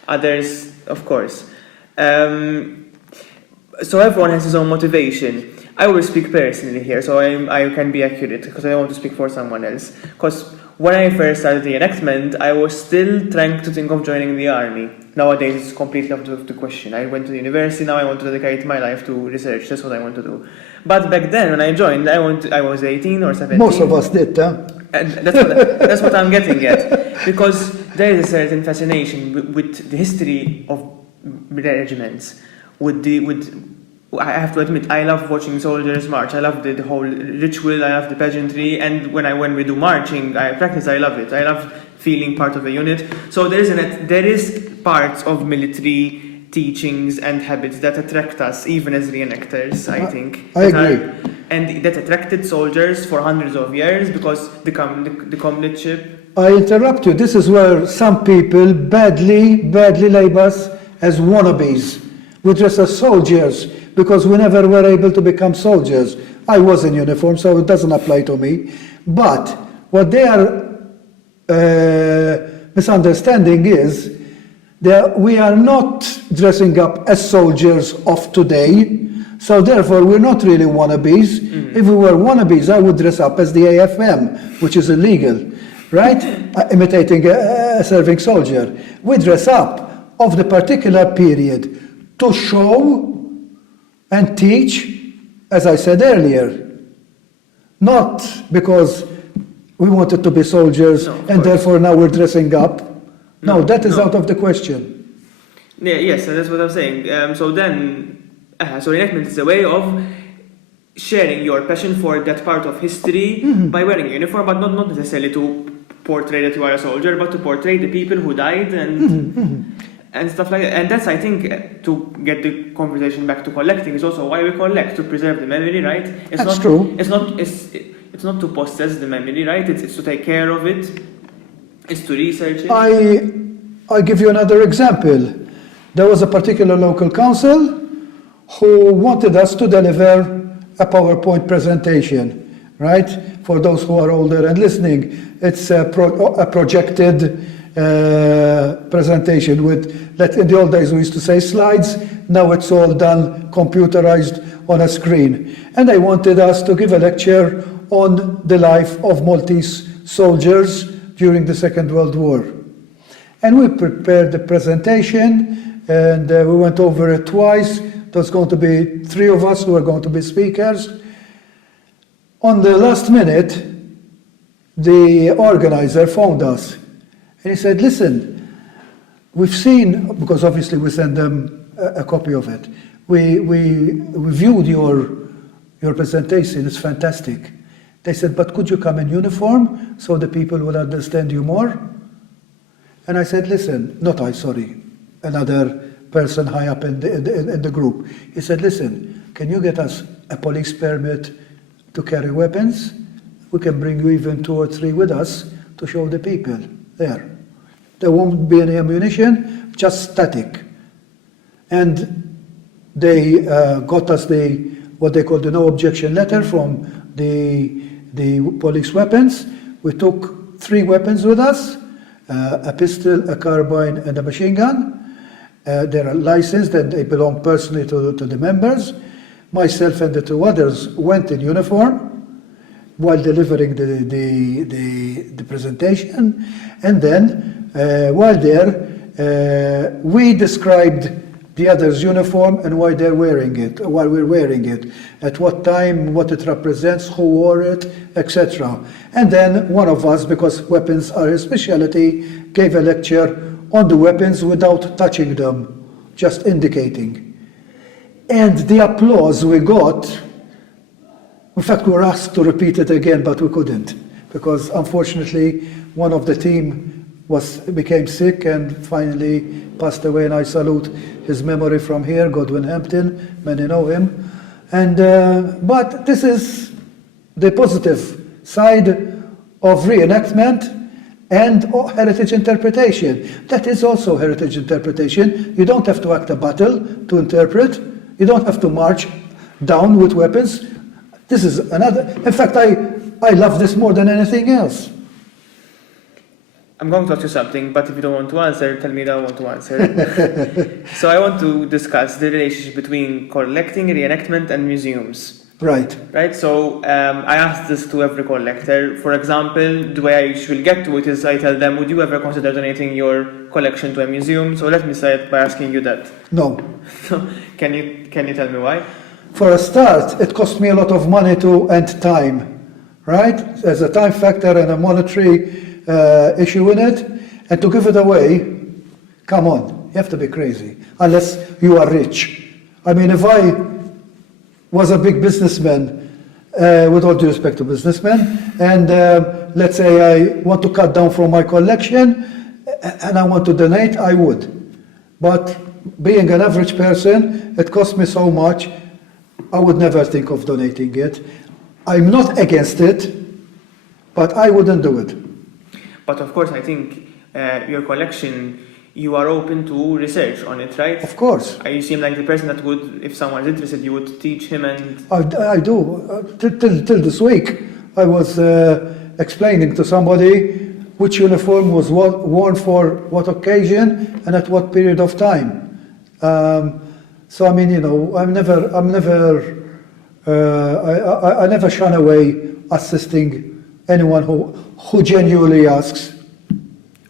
Others, of course. So everyone has his own motivation. I will speak personally here, so I can be accurate, because I don't want to speak for someone else. Because when I first started the reenactment, I was still trying to think of joining the army. Nowadays, it's completely out of the question. I went to the university, now I want to dedicate my life to research. That's what I want to do. But back then, when I joined, I was 18 or 17. Most of us did, huh? And that's what I'm getting at. Because there is a certain fascination with the history of regiments. I have to admit, I love watching soldiers march. I love the whole ritual. I love the pageantry. And when we do marching, I practice. I love it. I love feeling part of a unit. So there is parts of military teachings and habits that attract us, even as reenactors. I think. I agree. And that attracted soldiers for hundreds of years because the comradeship. I interrupt you. This is where some people badly label us as wannabes. We dress as soldiers because we never were able to become soldiers. I was in uniform, so it doesn't apply to me. But what they are misunderstanding is that we are not dressing up as soldiers of today, so therefore we're not really wannabes. Mm-hmm. If we were wannabes, I would dress up as the AFM, which is illegal, right? Imitating a serving soldier. We dress up of the particular period to show and teach, as I said earlier, not because we wanted to be soldiers and therefore now we're dressing up. No, that is out of the question. Yeah, yes, that's what I'm saying. So reenactment is a way of sharing your passion for that part of history by wearing a uniform, but not necessarily to portray that you are a soldier, but to portray the people who died and stuff like that. And that's, I think, to get the conversation back to collecting, is also why we collect, to preserve the memory, right? That's true. It's not to possess the memory, right? It's to take care of it. It's to research it. I give you another example. There was a particular local council who wanted us to deliver a PowerPoint presentation, right? For those who are older and listening, it's a projected presentation with, in the old days we used to say slides, now it's all done computerized on a screen. And they wanted us to give a lecture on the life of Maltese soldiers during the Second World War. And we prepared the presentation and we went over it twice. There's going to be 3 of us who are going to be speakers. On the last minute, the organizer phoned us and he said, listen, we've seen, because obviously we sent them a copy of it, we viewed your presentation, it's fantastic. They said, but could you come in uniform so the people will understand you more? And I said, listen, not I, sorry, another person high up in the group. He said, listen, can you get us a police permit to carry weapons? We can bring you even 2 or 3 with us to show the people there. There won't be any ammunition, just static. And they got us what they call the no objection letter from the police weapons. We took 3 weapons with us, a pistol, a carbine, and a machine gun. They are licensed and they belong personally to the members. Myself and the 2 others went in uniform while delivering the presentation. And then, while there, we described the other's uniform and why they're wearing it, while we're wearing it, at what time, what it represents, who wore it, etc. And then one of us, because weapons are his specialty, gave a lecture on the weapons without touching them, just indicating. And the applause we got, in fact we were asked to repeat it again, but we couldn't, because unfortunately one of the team became sick and finally passed away, and I salute his memory from here, Godwin Hampton, many know him. And but this is the positive side of reenactment and heritage interpretation. That is also heritage interpretation. You don't have to act a battle to interpret. You don't have to march down with weapons. This is another, in fact, I love this more than anything else. I'm going to ask you something, but if you don't want to answer, tell me that I want to answer. So I want to discuss the relationship between collecting, reenactment, and museums. Right. Right, so I ask this to every collector. For example, the way I usually get to it is I tell them, would you ever consider donating your collection to a museum? So let me start by asking you that. No. Can you tell me why? For a start, it cost me a lot of money and time, right? There's a time factor and a monetary issue in it. And to give it away, come on, you have to be crazy, unless you are rich. I mean, if I was a big businessman, with all due respect to businessmen, and let's say I want to cut down from my collection and I want to donate, I would. But being an average person, it cost me so much, I would never think of donating it. I'm not against it, but I wouldn't do it. But of course, I think your collection, you are open to research on it, right? Of course. You seem like the person that would, if someone is interested, you would teach him and... I do. Till this week, I was explaining to somebody which uniform was worn for what occasion and at what period of time. So I mean, you know, I never shun away assisting anyone who genuinely asks.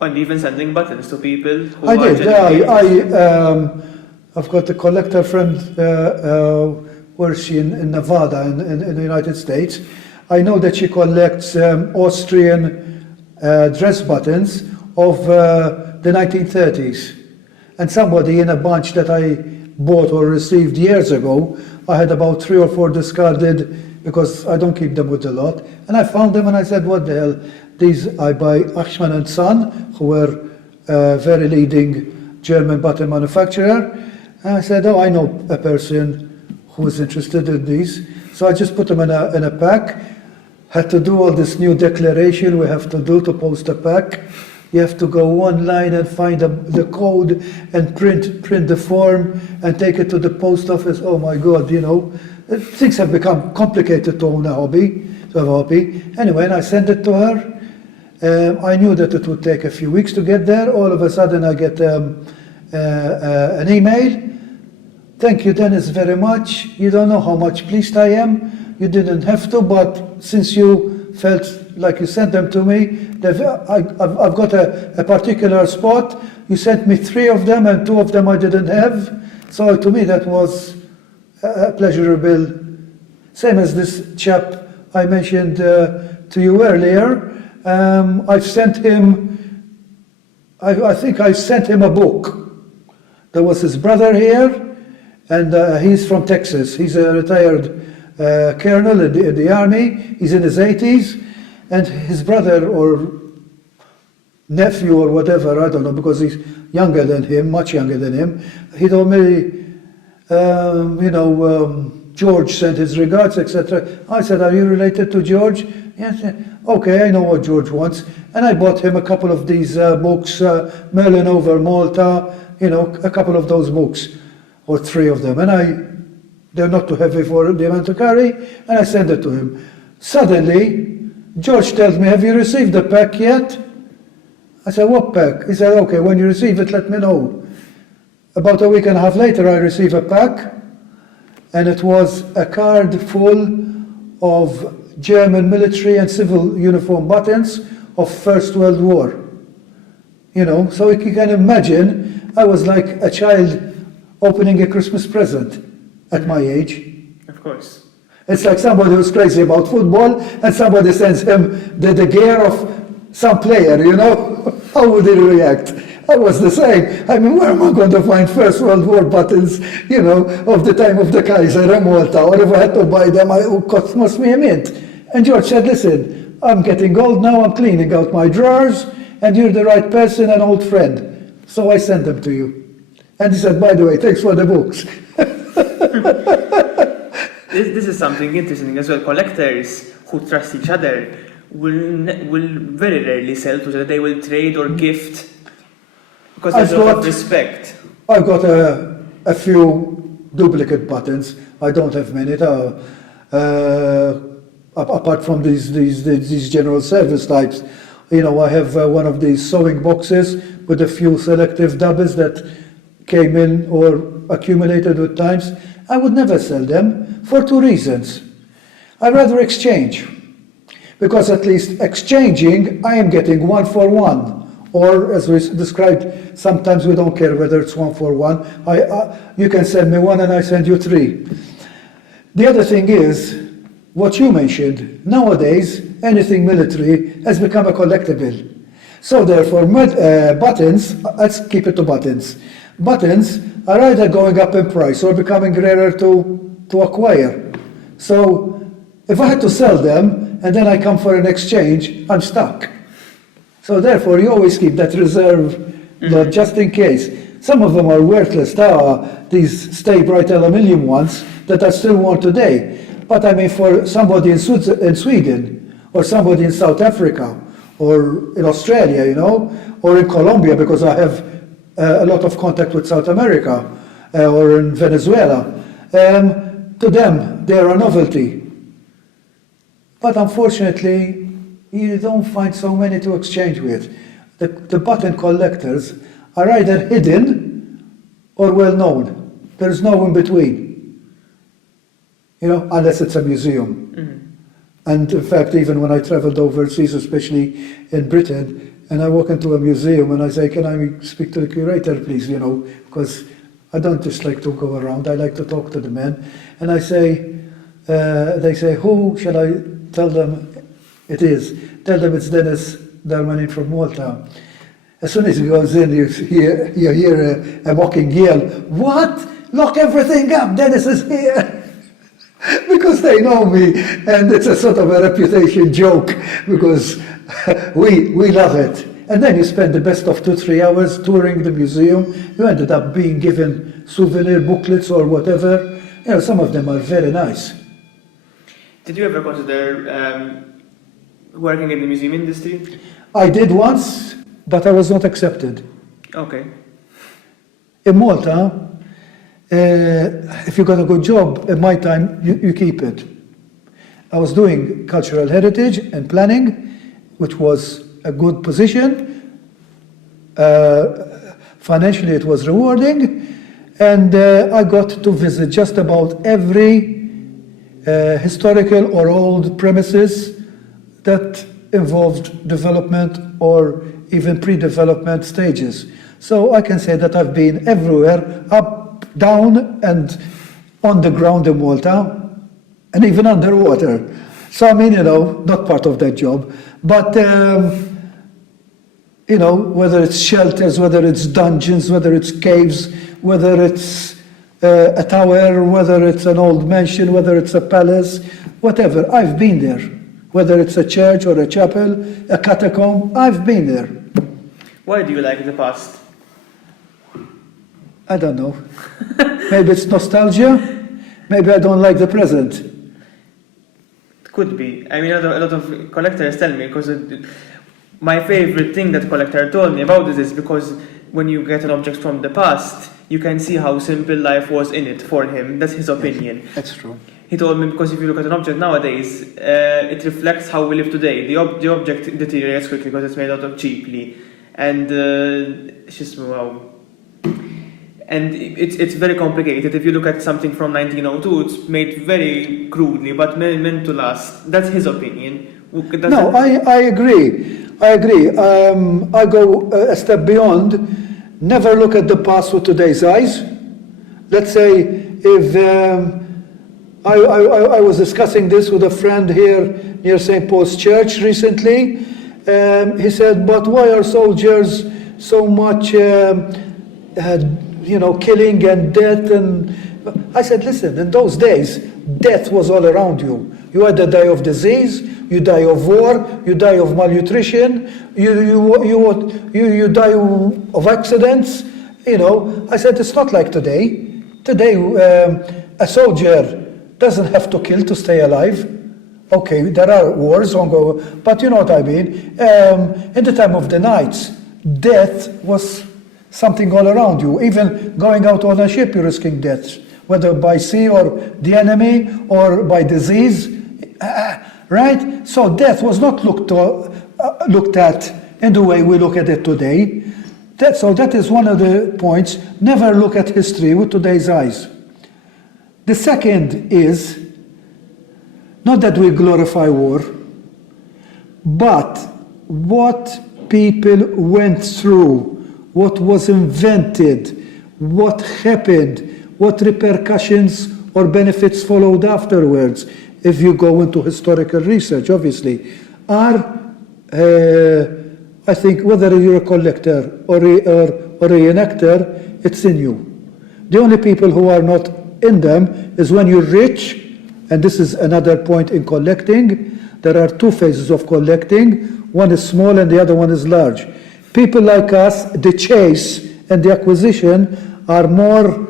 And even sending buttons to people who I are did. I've got a collector friend, where is she in Nevada, in the United States. I know that she collects Austrian dress buttons of the 1930s. And somebody in a bunch that I bought or received years ago, I had about 3 or 4 discarded because I don't keep them with a lot. And I found them and I said, what the hell? These I buy Achman and Son, who were a very leading German button manufacturer. And I said, oh, I know a person who is interested in these. So I just put them in a pack. Had to do all this new declaration we have to do to post a pack. You have to go online and find the code and print the form and take it to the post office. Oh my God, you know, things have become complicated to own a hobby, Anyway, and I sent it to her. I knew that it would take a few weeks to get there. All of a sudden I get an email. Thank you, Dennis, very much. You don't know how much pleased I am. You didn't have to, but since you felt like you sent them to me, I've got a particular spot. You sent me 3 of them and 2 of them I didn't have. So to me that was a pleasurable. Same as this chap I mentioned to you earlier. I've sent him, I think I sent him a book. There was his brother here, and he's from Texas. He's a retired colonel in the army. He's in his 80s, and his brother or nephew or whatever, I don't know, because he's younger than him, much younger than him. He told me, George sent his regards, etc. I said, are you related to George? Yes. Okay, I know what George wants. And I bought him a couple of these books, Merlin over Malta, a couple of those books, or 3 of them. And they're not too heavy for the man to carry, and I sent it to him. Suddenly, George tells me, have you received the pack yet? I said, what pack? He said, okay, when you receive it, let me know. About a week and a half later, I received a pack, and it was a card full of German military and civil uniform buttons of First World War. So you can imagine, I was like a child opening a Christmas present at my age. Of course. It's like somebody who's crazy about football and somebody sends him the gear of some player, How would he react? I was the same. I mean, where am I going to find First World War buttons, of the time of the Kaiser and Malta? Or if I had to buy them, it cost me a mint. And George said, listen, I'm getting old now, I'm cleaning out my drawers, and you're the right person, an old friend. So I sent them to you. And he said, by the way, thanks for the books. This is something interesting as well. Collectors who trust each other will very rarely sell to each other. They will trade or gift because there's a lot of respect. I've got a few duplicate buttons. I don't have many. Apart from these general service types, I have one of these sewing boxes with a few selective doubles that came in or accumulated with times. I would never sell them for 2 reasons. I'd rather exchange, because at least exchanging, I am getting 1 for 1. Or, as we described, sometimes we don't care whether it's 1 for 1. You can send me 1 and I send you 3. The other thing is, what you mentioned, nowadays, anything military has become a collectible. So therefore, buttons, let's keep it to buttons. Buttons are either going up in price or becoming rarer to acquire. So if I had to sell them and then I come for an exchange, I'm stuck. So therefore, you always keep that reserve just in case. Some of them are worthless. There are these stay bright aluminium ones that I still want today. But I mean, for somebody in Sweden, or somebody in South Africa, or in Australia, you know, or in Colombia, because I have a lot of contact with South America, or in Venezuela, to them, they are a novelty. But unfortunately, you don't find so many to exchange with. The button collectors are either hidden or well known. There's no in between. You know, unless it's a museum. Mm-hmm. And in fact, even when I traveled overseas, especially in Britain, and I walk into a museum and I say, can I speak to the curator, please, you know, because I don't just like to go around, I like to talk to the men. And I say, they say, who shall I tell them it is? Tell them it's Denis Darmanin from Malta. As soon as he goes in, you hear a mocking yell, what? Lock everything up, Denis is here. Because they know me, and it's a sort of a reputation joke, because we love it. And then you spend the best of 2-3 hours touring the museum. You ended up being given souvenir booklets or whatever. You know, some of them are very nice. Did you ever consider working in the museum industry? I did once, but I was not accepted. Okay. In Malta, if you got a good job, at my time, you keep it. I was doing cultural heritage and planning, which was a good position. Financially, it was rewarding. And I got to visit just about every historical or old premises that involved development or even pre-development stages. So I can say that I've been everywhere, up, down, and on the ground in Malta, and even underwater. So I mean, you know, not part of that job, but you know, whether it's shelters, whether it's dungeons, whether it's caves, whether it's a tower, whether it's an old mansion, whether it's a palace, whatever, I've been there. Whether it's a church or a chapel, a catacomb, I've been there. Why do you like the past? I don't know. Maybe it's nostalgia. Maybe I don't like the present. It could be. I mean, a lot of collectors tell me, because my favorite thing that collector told me about this is because when you get an object from the past, you can see how simple life was in it for him. That's his opinion. Yes, that's true. He told me, because if you look at an object nowadays, it reflects how we live today. The object deteriorates quickly because it's made out of cheaply. And it's just, wow. And it's very complicated. If you look at something from 1902, it's made very crudely, but meant to last. That's his opinion. No, I agree. I go a step beyond. Never look at the past with today's eyes. Let's say if I was discussing this with a friend here near St. Paul's Church recently. He said, but why are soldiers so much killing and death? And I said, listen, in those days, death was all around you. You either die of disease, you die of war, you die of malnutrition, you die of accidents. You know, I said, it's not like today. Today, a soldier doesn't have to kill to stay alive. Okay, there are wars ongoing, but you know what I mean. In the time of the knights, death was something all around you. Even going out on a ship, you're risking death, whether by sea or the enemy or by disease, right? So death was not looked at in the way we look at it today. So that is one of the points. Never look at history with today's eyes. The second is, not that we glorify war, but what people went through, what was invented, what happened, what repercussions or benefits followed afterwards, if you go into historical research, obviously, are, I think, whether you're a collector or a reenactor, it's in you. The only people who are not in them is when you're rich, and this is another point in collecting. There are two phases of collecting. One is small and the other one is large. People like us, the chase and the acquisition are more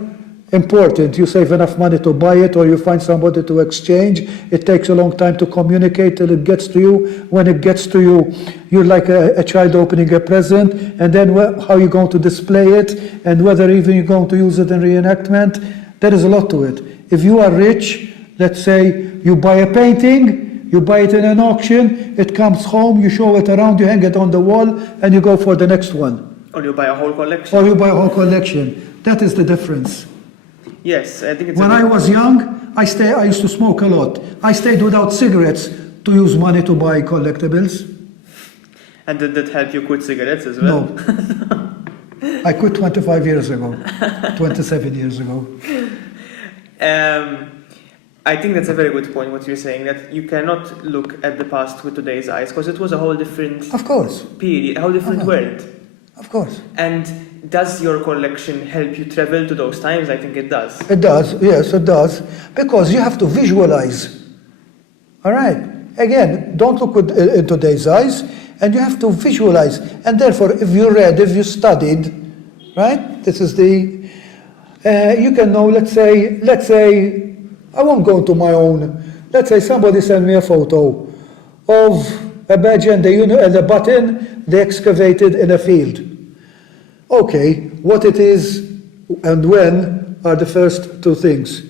important. You save enough money to buy it, or you find somebody to exchange. It takes a long time to communicate till it gets to you. When it gets to you, you're like a child opening a present, and then how you're going to display it, and whether even you're going to use it in reenactment. There is a lot to it. If you are rich, let's say you buy a painting, you buy it in an auction, it comes home, you show it around, you hang it on the wall, and you go for the next one. Or you buy a whole collection. That is the difference. Yes, I think it's... When I was young, I used to smoke a lot. I stayed without cigarettes to use money to buy collectibles. And did that help you quit cigarettes as well? No. I quit 25 years ago, 27 years ago. I think that's a very good point, what you're saying, that you cannot look at the past with today's eyes, because it was a whole different period, a whole different world. Of course. And does your collection help you travel to those times? I think it does. It does, yes, it does. Because you have to visualize. All right? Again, don't look in today's eyes, and you have to visualize. And therefore, if you read, if you studied, right? This is the... you can know, let's say, I won't go into my own. Let's say somebody sent me a photo of a badge and the button they excavated in a field. Okay, what it is and when are the first two things.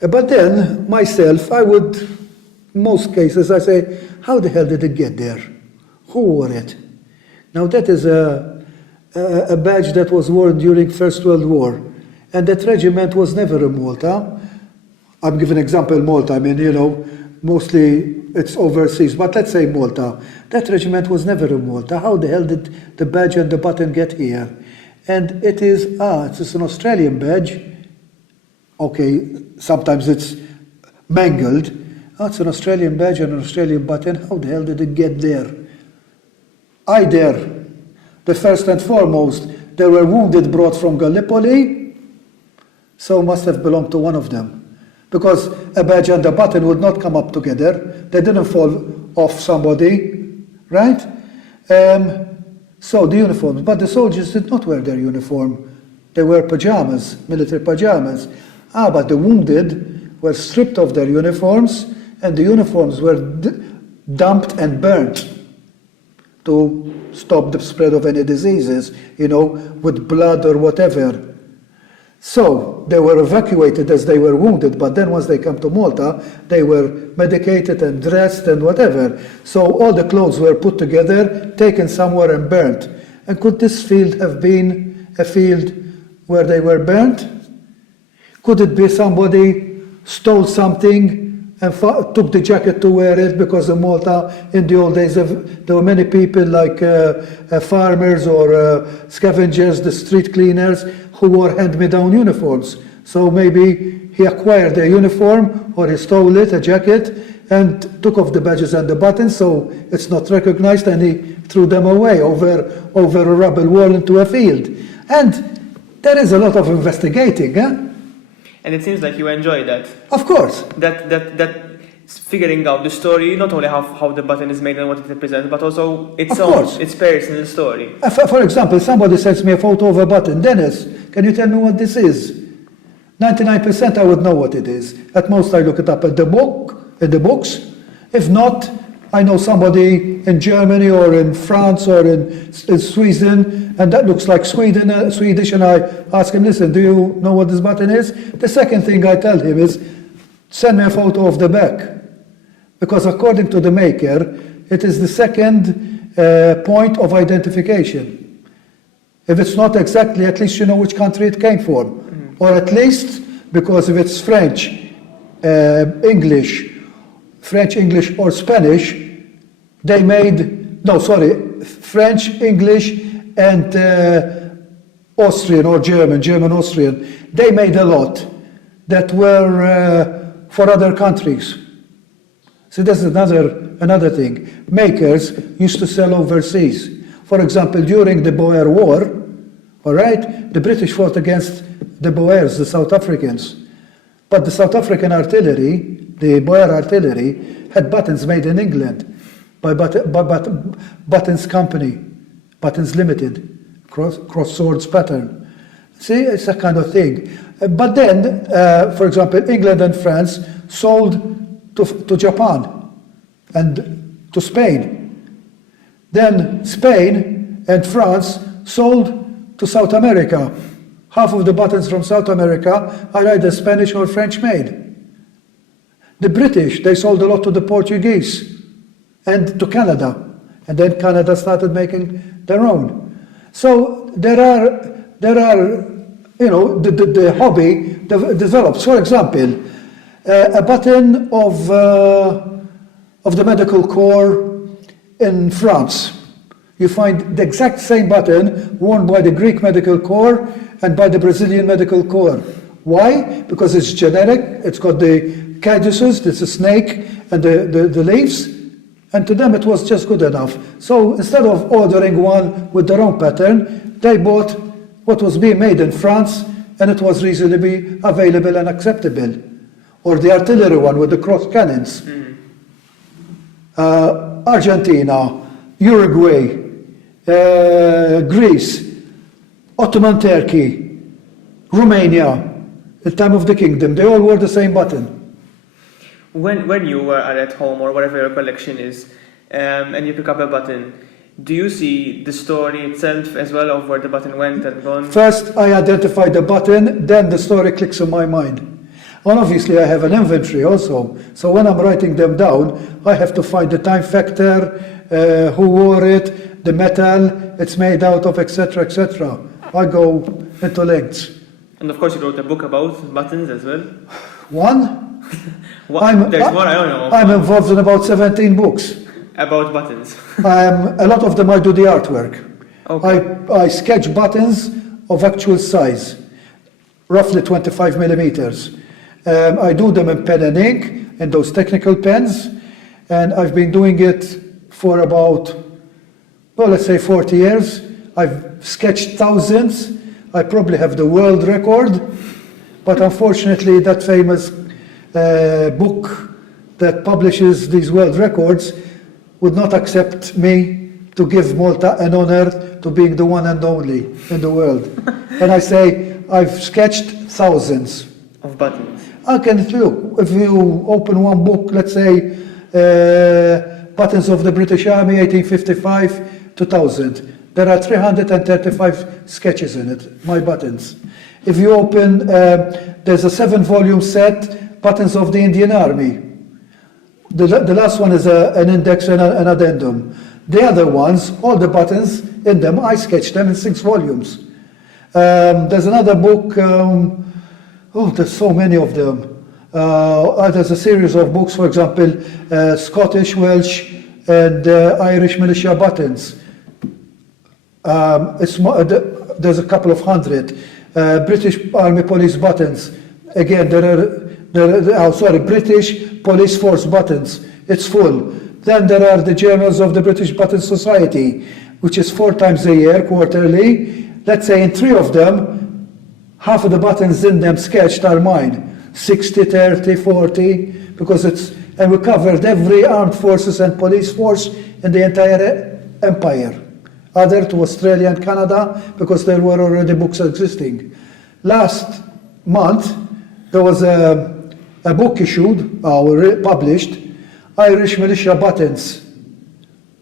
But then, myself, I would, in most cases, I say, how the hell did it get there? Who wore it? Now that is a badge that was worn during First World War. And that regiment was never in Malta. I'm giving an example, Malta. I mean, mostly it's overseas, but let's say Malta. That regiment was never in Malta. How the hell did the badge and the button get here? And it is, it's an Australian badge. Okay, sometimes it's mangled. It's an Australian badge and an Australian button. How the hell did it get there? Either, the first and foremost, there were wounded brought from Gallipoli, so must have belonged to one of them. Because a badge and a button would not come up together. They didn't fall off somebody, right? So the uniforms, but the soldiers did not wear their uniform. They wear pajamas, military pajamas. But the wounded were stripped of their uniforms, and the uniforms were dumped and burnt to stop the spread of any diseases, with blood or whatever. So they were evacuated as they were wounded, but then once they come to Malta, they were medicated and dressed and whatever. So all the clothes were put together, taken somewhere and burnt. And could this field have been a field where they were burnt? Could it be somebody stole something and took the jacket to wear it? Because in Malta, in the old days, there were many people like farmers or scavengers, the street cleaners, who wore hand-me-down uniforms. So maybe he acquired a uniform, or he stole it, a jacket, and took off the badges and the buttons, so it's not recognized, and he threw them away over a rubble wall into a field. And there is a lot of investigating, And it seems like you enjoy that. Of course. That figuring out the story, not only how the button is made and what it represents, but also its personal story. For example, somebody sends me a photo of a button. Dennis, can you tell me what this is? 99% I would know what it is. At most I look it up in the books. If not, I know somebody in Germany or in France or in Sweden, and that looks like Swedish, and I ask him, listen, do you know what this button is? The second thing I tell him is, send me a photo of the back. Because according to the maker, it is the second point of identification. If it's not exactly, at least you know which country it came from. Mm-hmm. Or at least, because if it's French, English, French, English, or Spanish, they made, no, sorry, French, English, and Austrian or German, Austrian. They made a lot that were for other countries. So this is another thing. Makers used to sell overseas. For example, during the Boer War, all right, the British fought against the Boers, the South Africans. But the South African artillery, the Boer artillery, had buttons made in England by Buttons Company, Buttons Limited, cross swords pattern. See, it's a kind of thing. But then, for example, England and France sold to Japan and to Spain. Then Spain and France sold to South America. Half of the buttons from South America are either Spanish or French made. The British, they sold a lot to the Portuguese and to Canada. And then Canada started making their own. So there are the hobby develops. For example, a button of the medical corps in France. You find the exact same button worn by the Greek Medical Corps and by the Brazilian Medical Corps. Why? Because it's generic, it's got the caduceus, it's a snake, and the leaves, and to them it was just good enough. So instead of ordering one with their own pattern, they bought what was being made in France, and it was reasonably available and acceptable. Or the artillery one with the cross cannons. Argentina, Uruguay, Greece, Ottoman Turkey, Romania, the time of the kingdom, they all wore the same button. When you are at home or whatever your collection is, and you pick up a button, do you see the story itself as well of where the button went and gone? First, I identify the button, then the story clicks in my mind. And obviously, I have an inventory also. So when I'm writing them down, I have to find the time factor, who wore it, the metal it's made out of, etc., etc. I go into lengths. And of course, you wrote a book about buttons as well. One? There's one, I don't know. I'm involved in about 17 books. About buttons. A lot of them I do the artwork. Okay. I sketch buttons of actual size, roughly 25 millimeters. I do them in pen and ink, in those technical pens, and I've been doing it for about, well, let's say 40 years. I've sketched thousands. I probably have the world record, but unfortunately that famous book that publishes these world records would not accept me to give Malta an honor to being the one and only in the world. And I say, I've sketched thousands. Of buttons. I can look, if you open one book, let's say, Buttons of the British Army, 1855 to 1000. There are 335 sketches in it, my buttons. If you open, there's a 7-volume set, Buttons of the Indian Army. The last one is an index and an addendum. The other ones, all the buttons in them, I sketched them in 6 volumes. There's another book, there's so many of them. There's a series of books, for example, Scottish, Welsh, and Irish militia buttons. There's a couple of hundred. British Army Police buttons. Again, British Police Force buttons. It's full. Then there are the journals of the British Button Society, which is 4 times a year, quarterly. Let's say in 3 of them, half of the buttons in them sketched are mine. 60, 30, 40, because and we covered every armed forces and police force in the entire empire. Other to Australia and Canada, because there were already books existing. Last month, there was a book issued, or published, Irish Militia Buttons.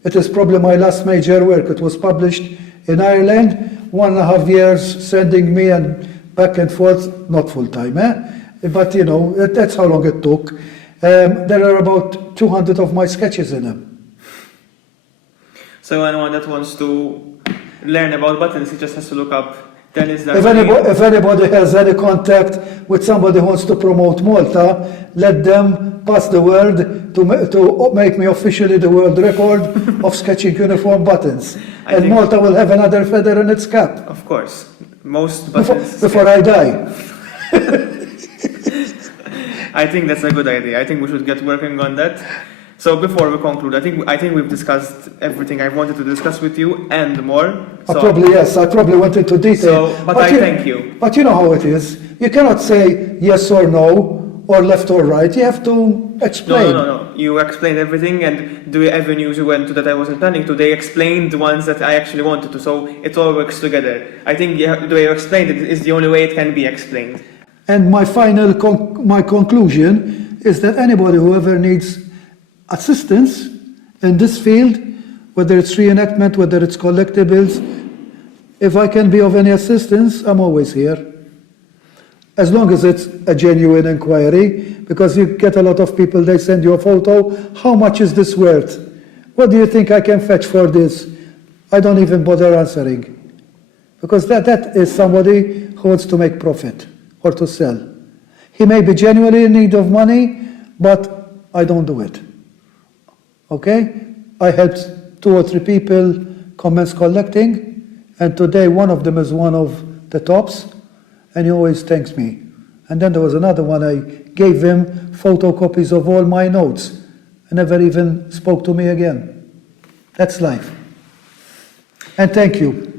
It is probably my last major work. It was published in Ireland, 1.5 years sending me and back and forth, not full time, but that's how long it took. There are about 200 of my sketches in them. So anyone that wants to learn about buttons, he just has to look up Denis, if anybody has any contact with somebody who wants to promote Malta, let them pass the word to make me officially the world record of sketching uniform buttons. And Malta will have another feather in its cap. Of course. Most buttons. Before I die. I think that's a good idea. I think we should get working on that. So before we conclude, I think we've discussed everything I wanted to discuss with you and more. So, I probably went into detail. But I thank you. But you know how it is. You cannot say yes or no, or left or right. You have to explain. No. You explained everything, and the avenues you went to that I wasn't planning to, they explained the ones that I actually wanted to. So it all works together. I think the way you explained it is the only way it can be explained. And my conclusion is that anybody who ever needs assistance in this field, whether it's reenactment, whether it's collectibles, if I can be of any assistance, I'm always here. As long as it's a genuine inquiry, because you get a lot of people, they send you a photo, how much is this worth? What do you think I can fetch for this? I don't even bother answering. Because that is somebody who wants to make profit or to sell. He may be genuinely in need of money, but I don't do it. Okay? I helped 2 or 3 people commence collecting, and today one of them is one of the tops, and he always thanks me. And then there was another one, I gave him photocopies of all my notes, and never even spoke to me again. That's life. And thank you.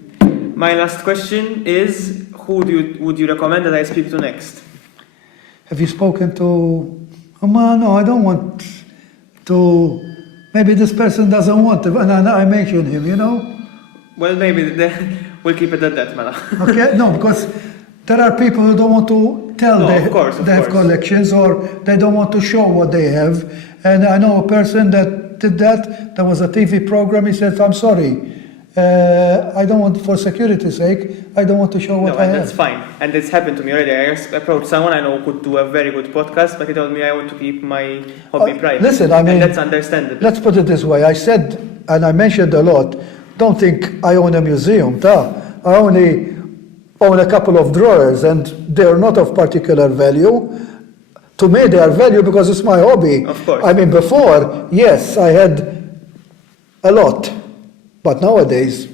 My last question is, who would you recommend that I speak to next? Have you spoken to... Oh, man, no, I don't want to... Maybe this person doesn't want to, and I mention him, you know? Well, maybe we'll keep it at that, man. Okay, no, because there are people who don't want to tell they have collections, or they don't want to show what they have. And I know a person that did that. There was a TV program. He said, I'm sorry. I don't want, for security's sake, I don't want to show what I have. That's fine. And it's happened to me already. I approached someone I know could do a very good podcast, but he told me I want to keep my hobby private. Listen, I mean, and that's understandable. Let's put it this way. I said, and I mentioned a lot, don't think I own a museum. I only own a couple of drawers, and they're not of particular value. To me, they are value because it's my hobby. Of course. I mean, before, yes, I had a lot. But nowadays,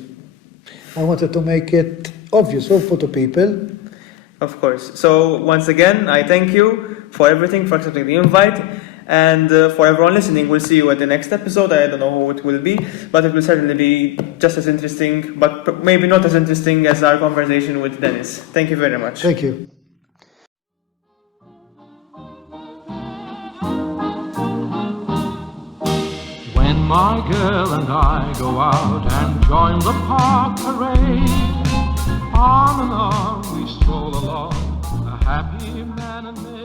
I wanted to make it obvious for the people. Of course. So once again, I thank you for everything, for accepting the invite. And for everyone listening, we'll see you at the next episode. I don't know who it will be, but it will certainly be just as interesting, but maybe not as interesting as our conversation with Denis. Thank you very much. Thank you. When my girl and I go out and join the park parade, arm in arm we stroll along, a happy man and maid.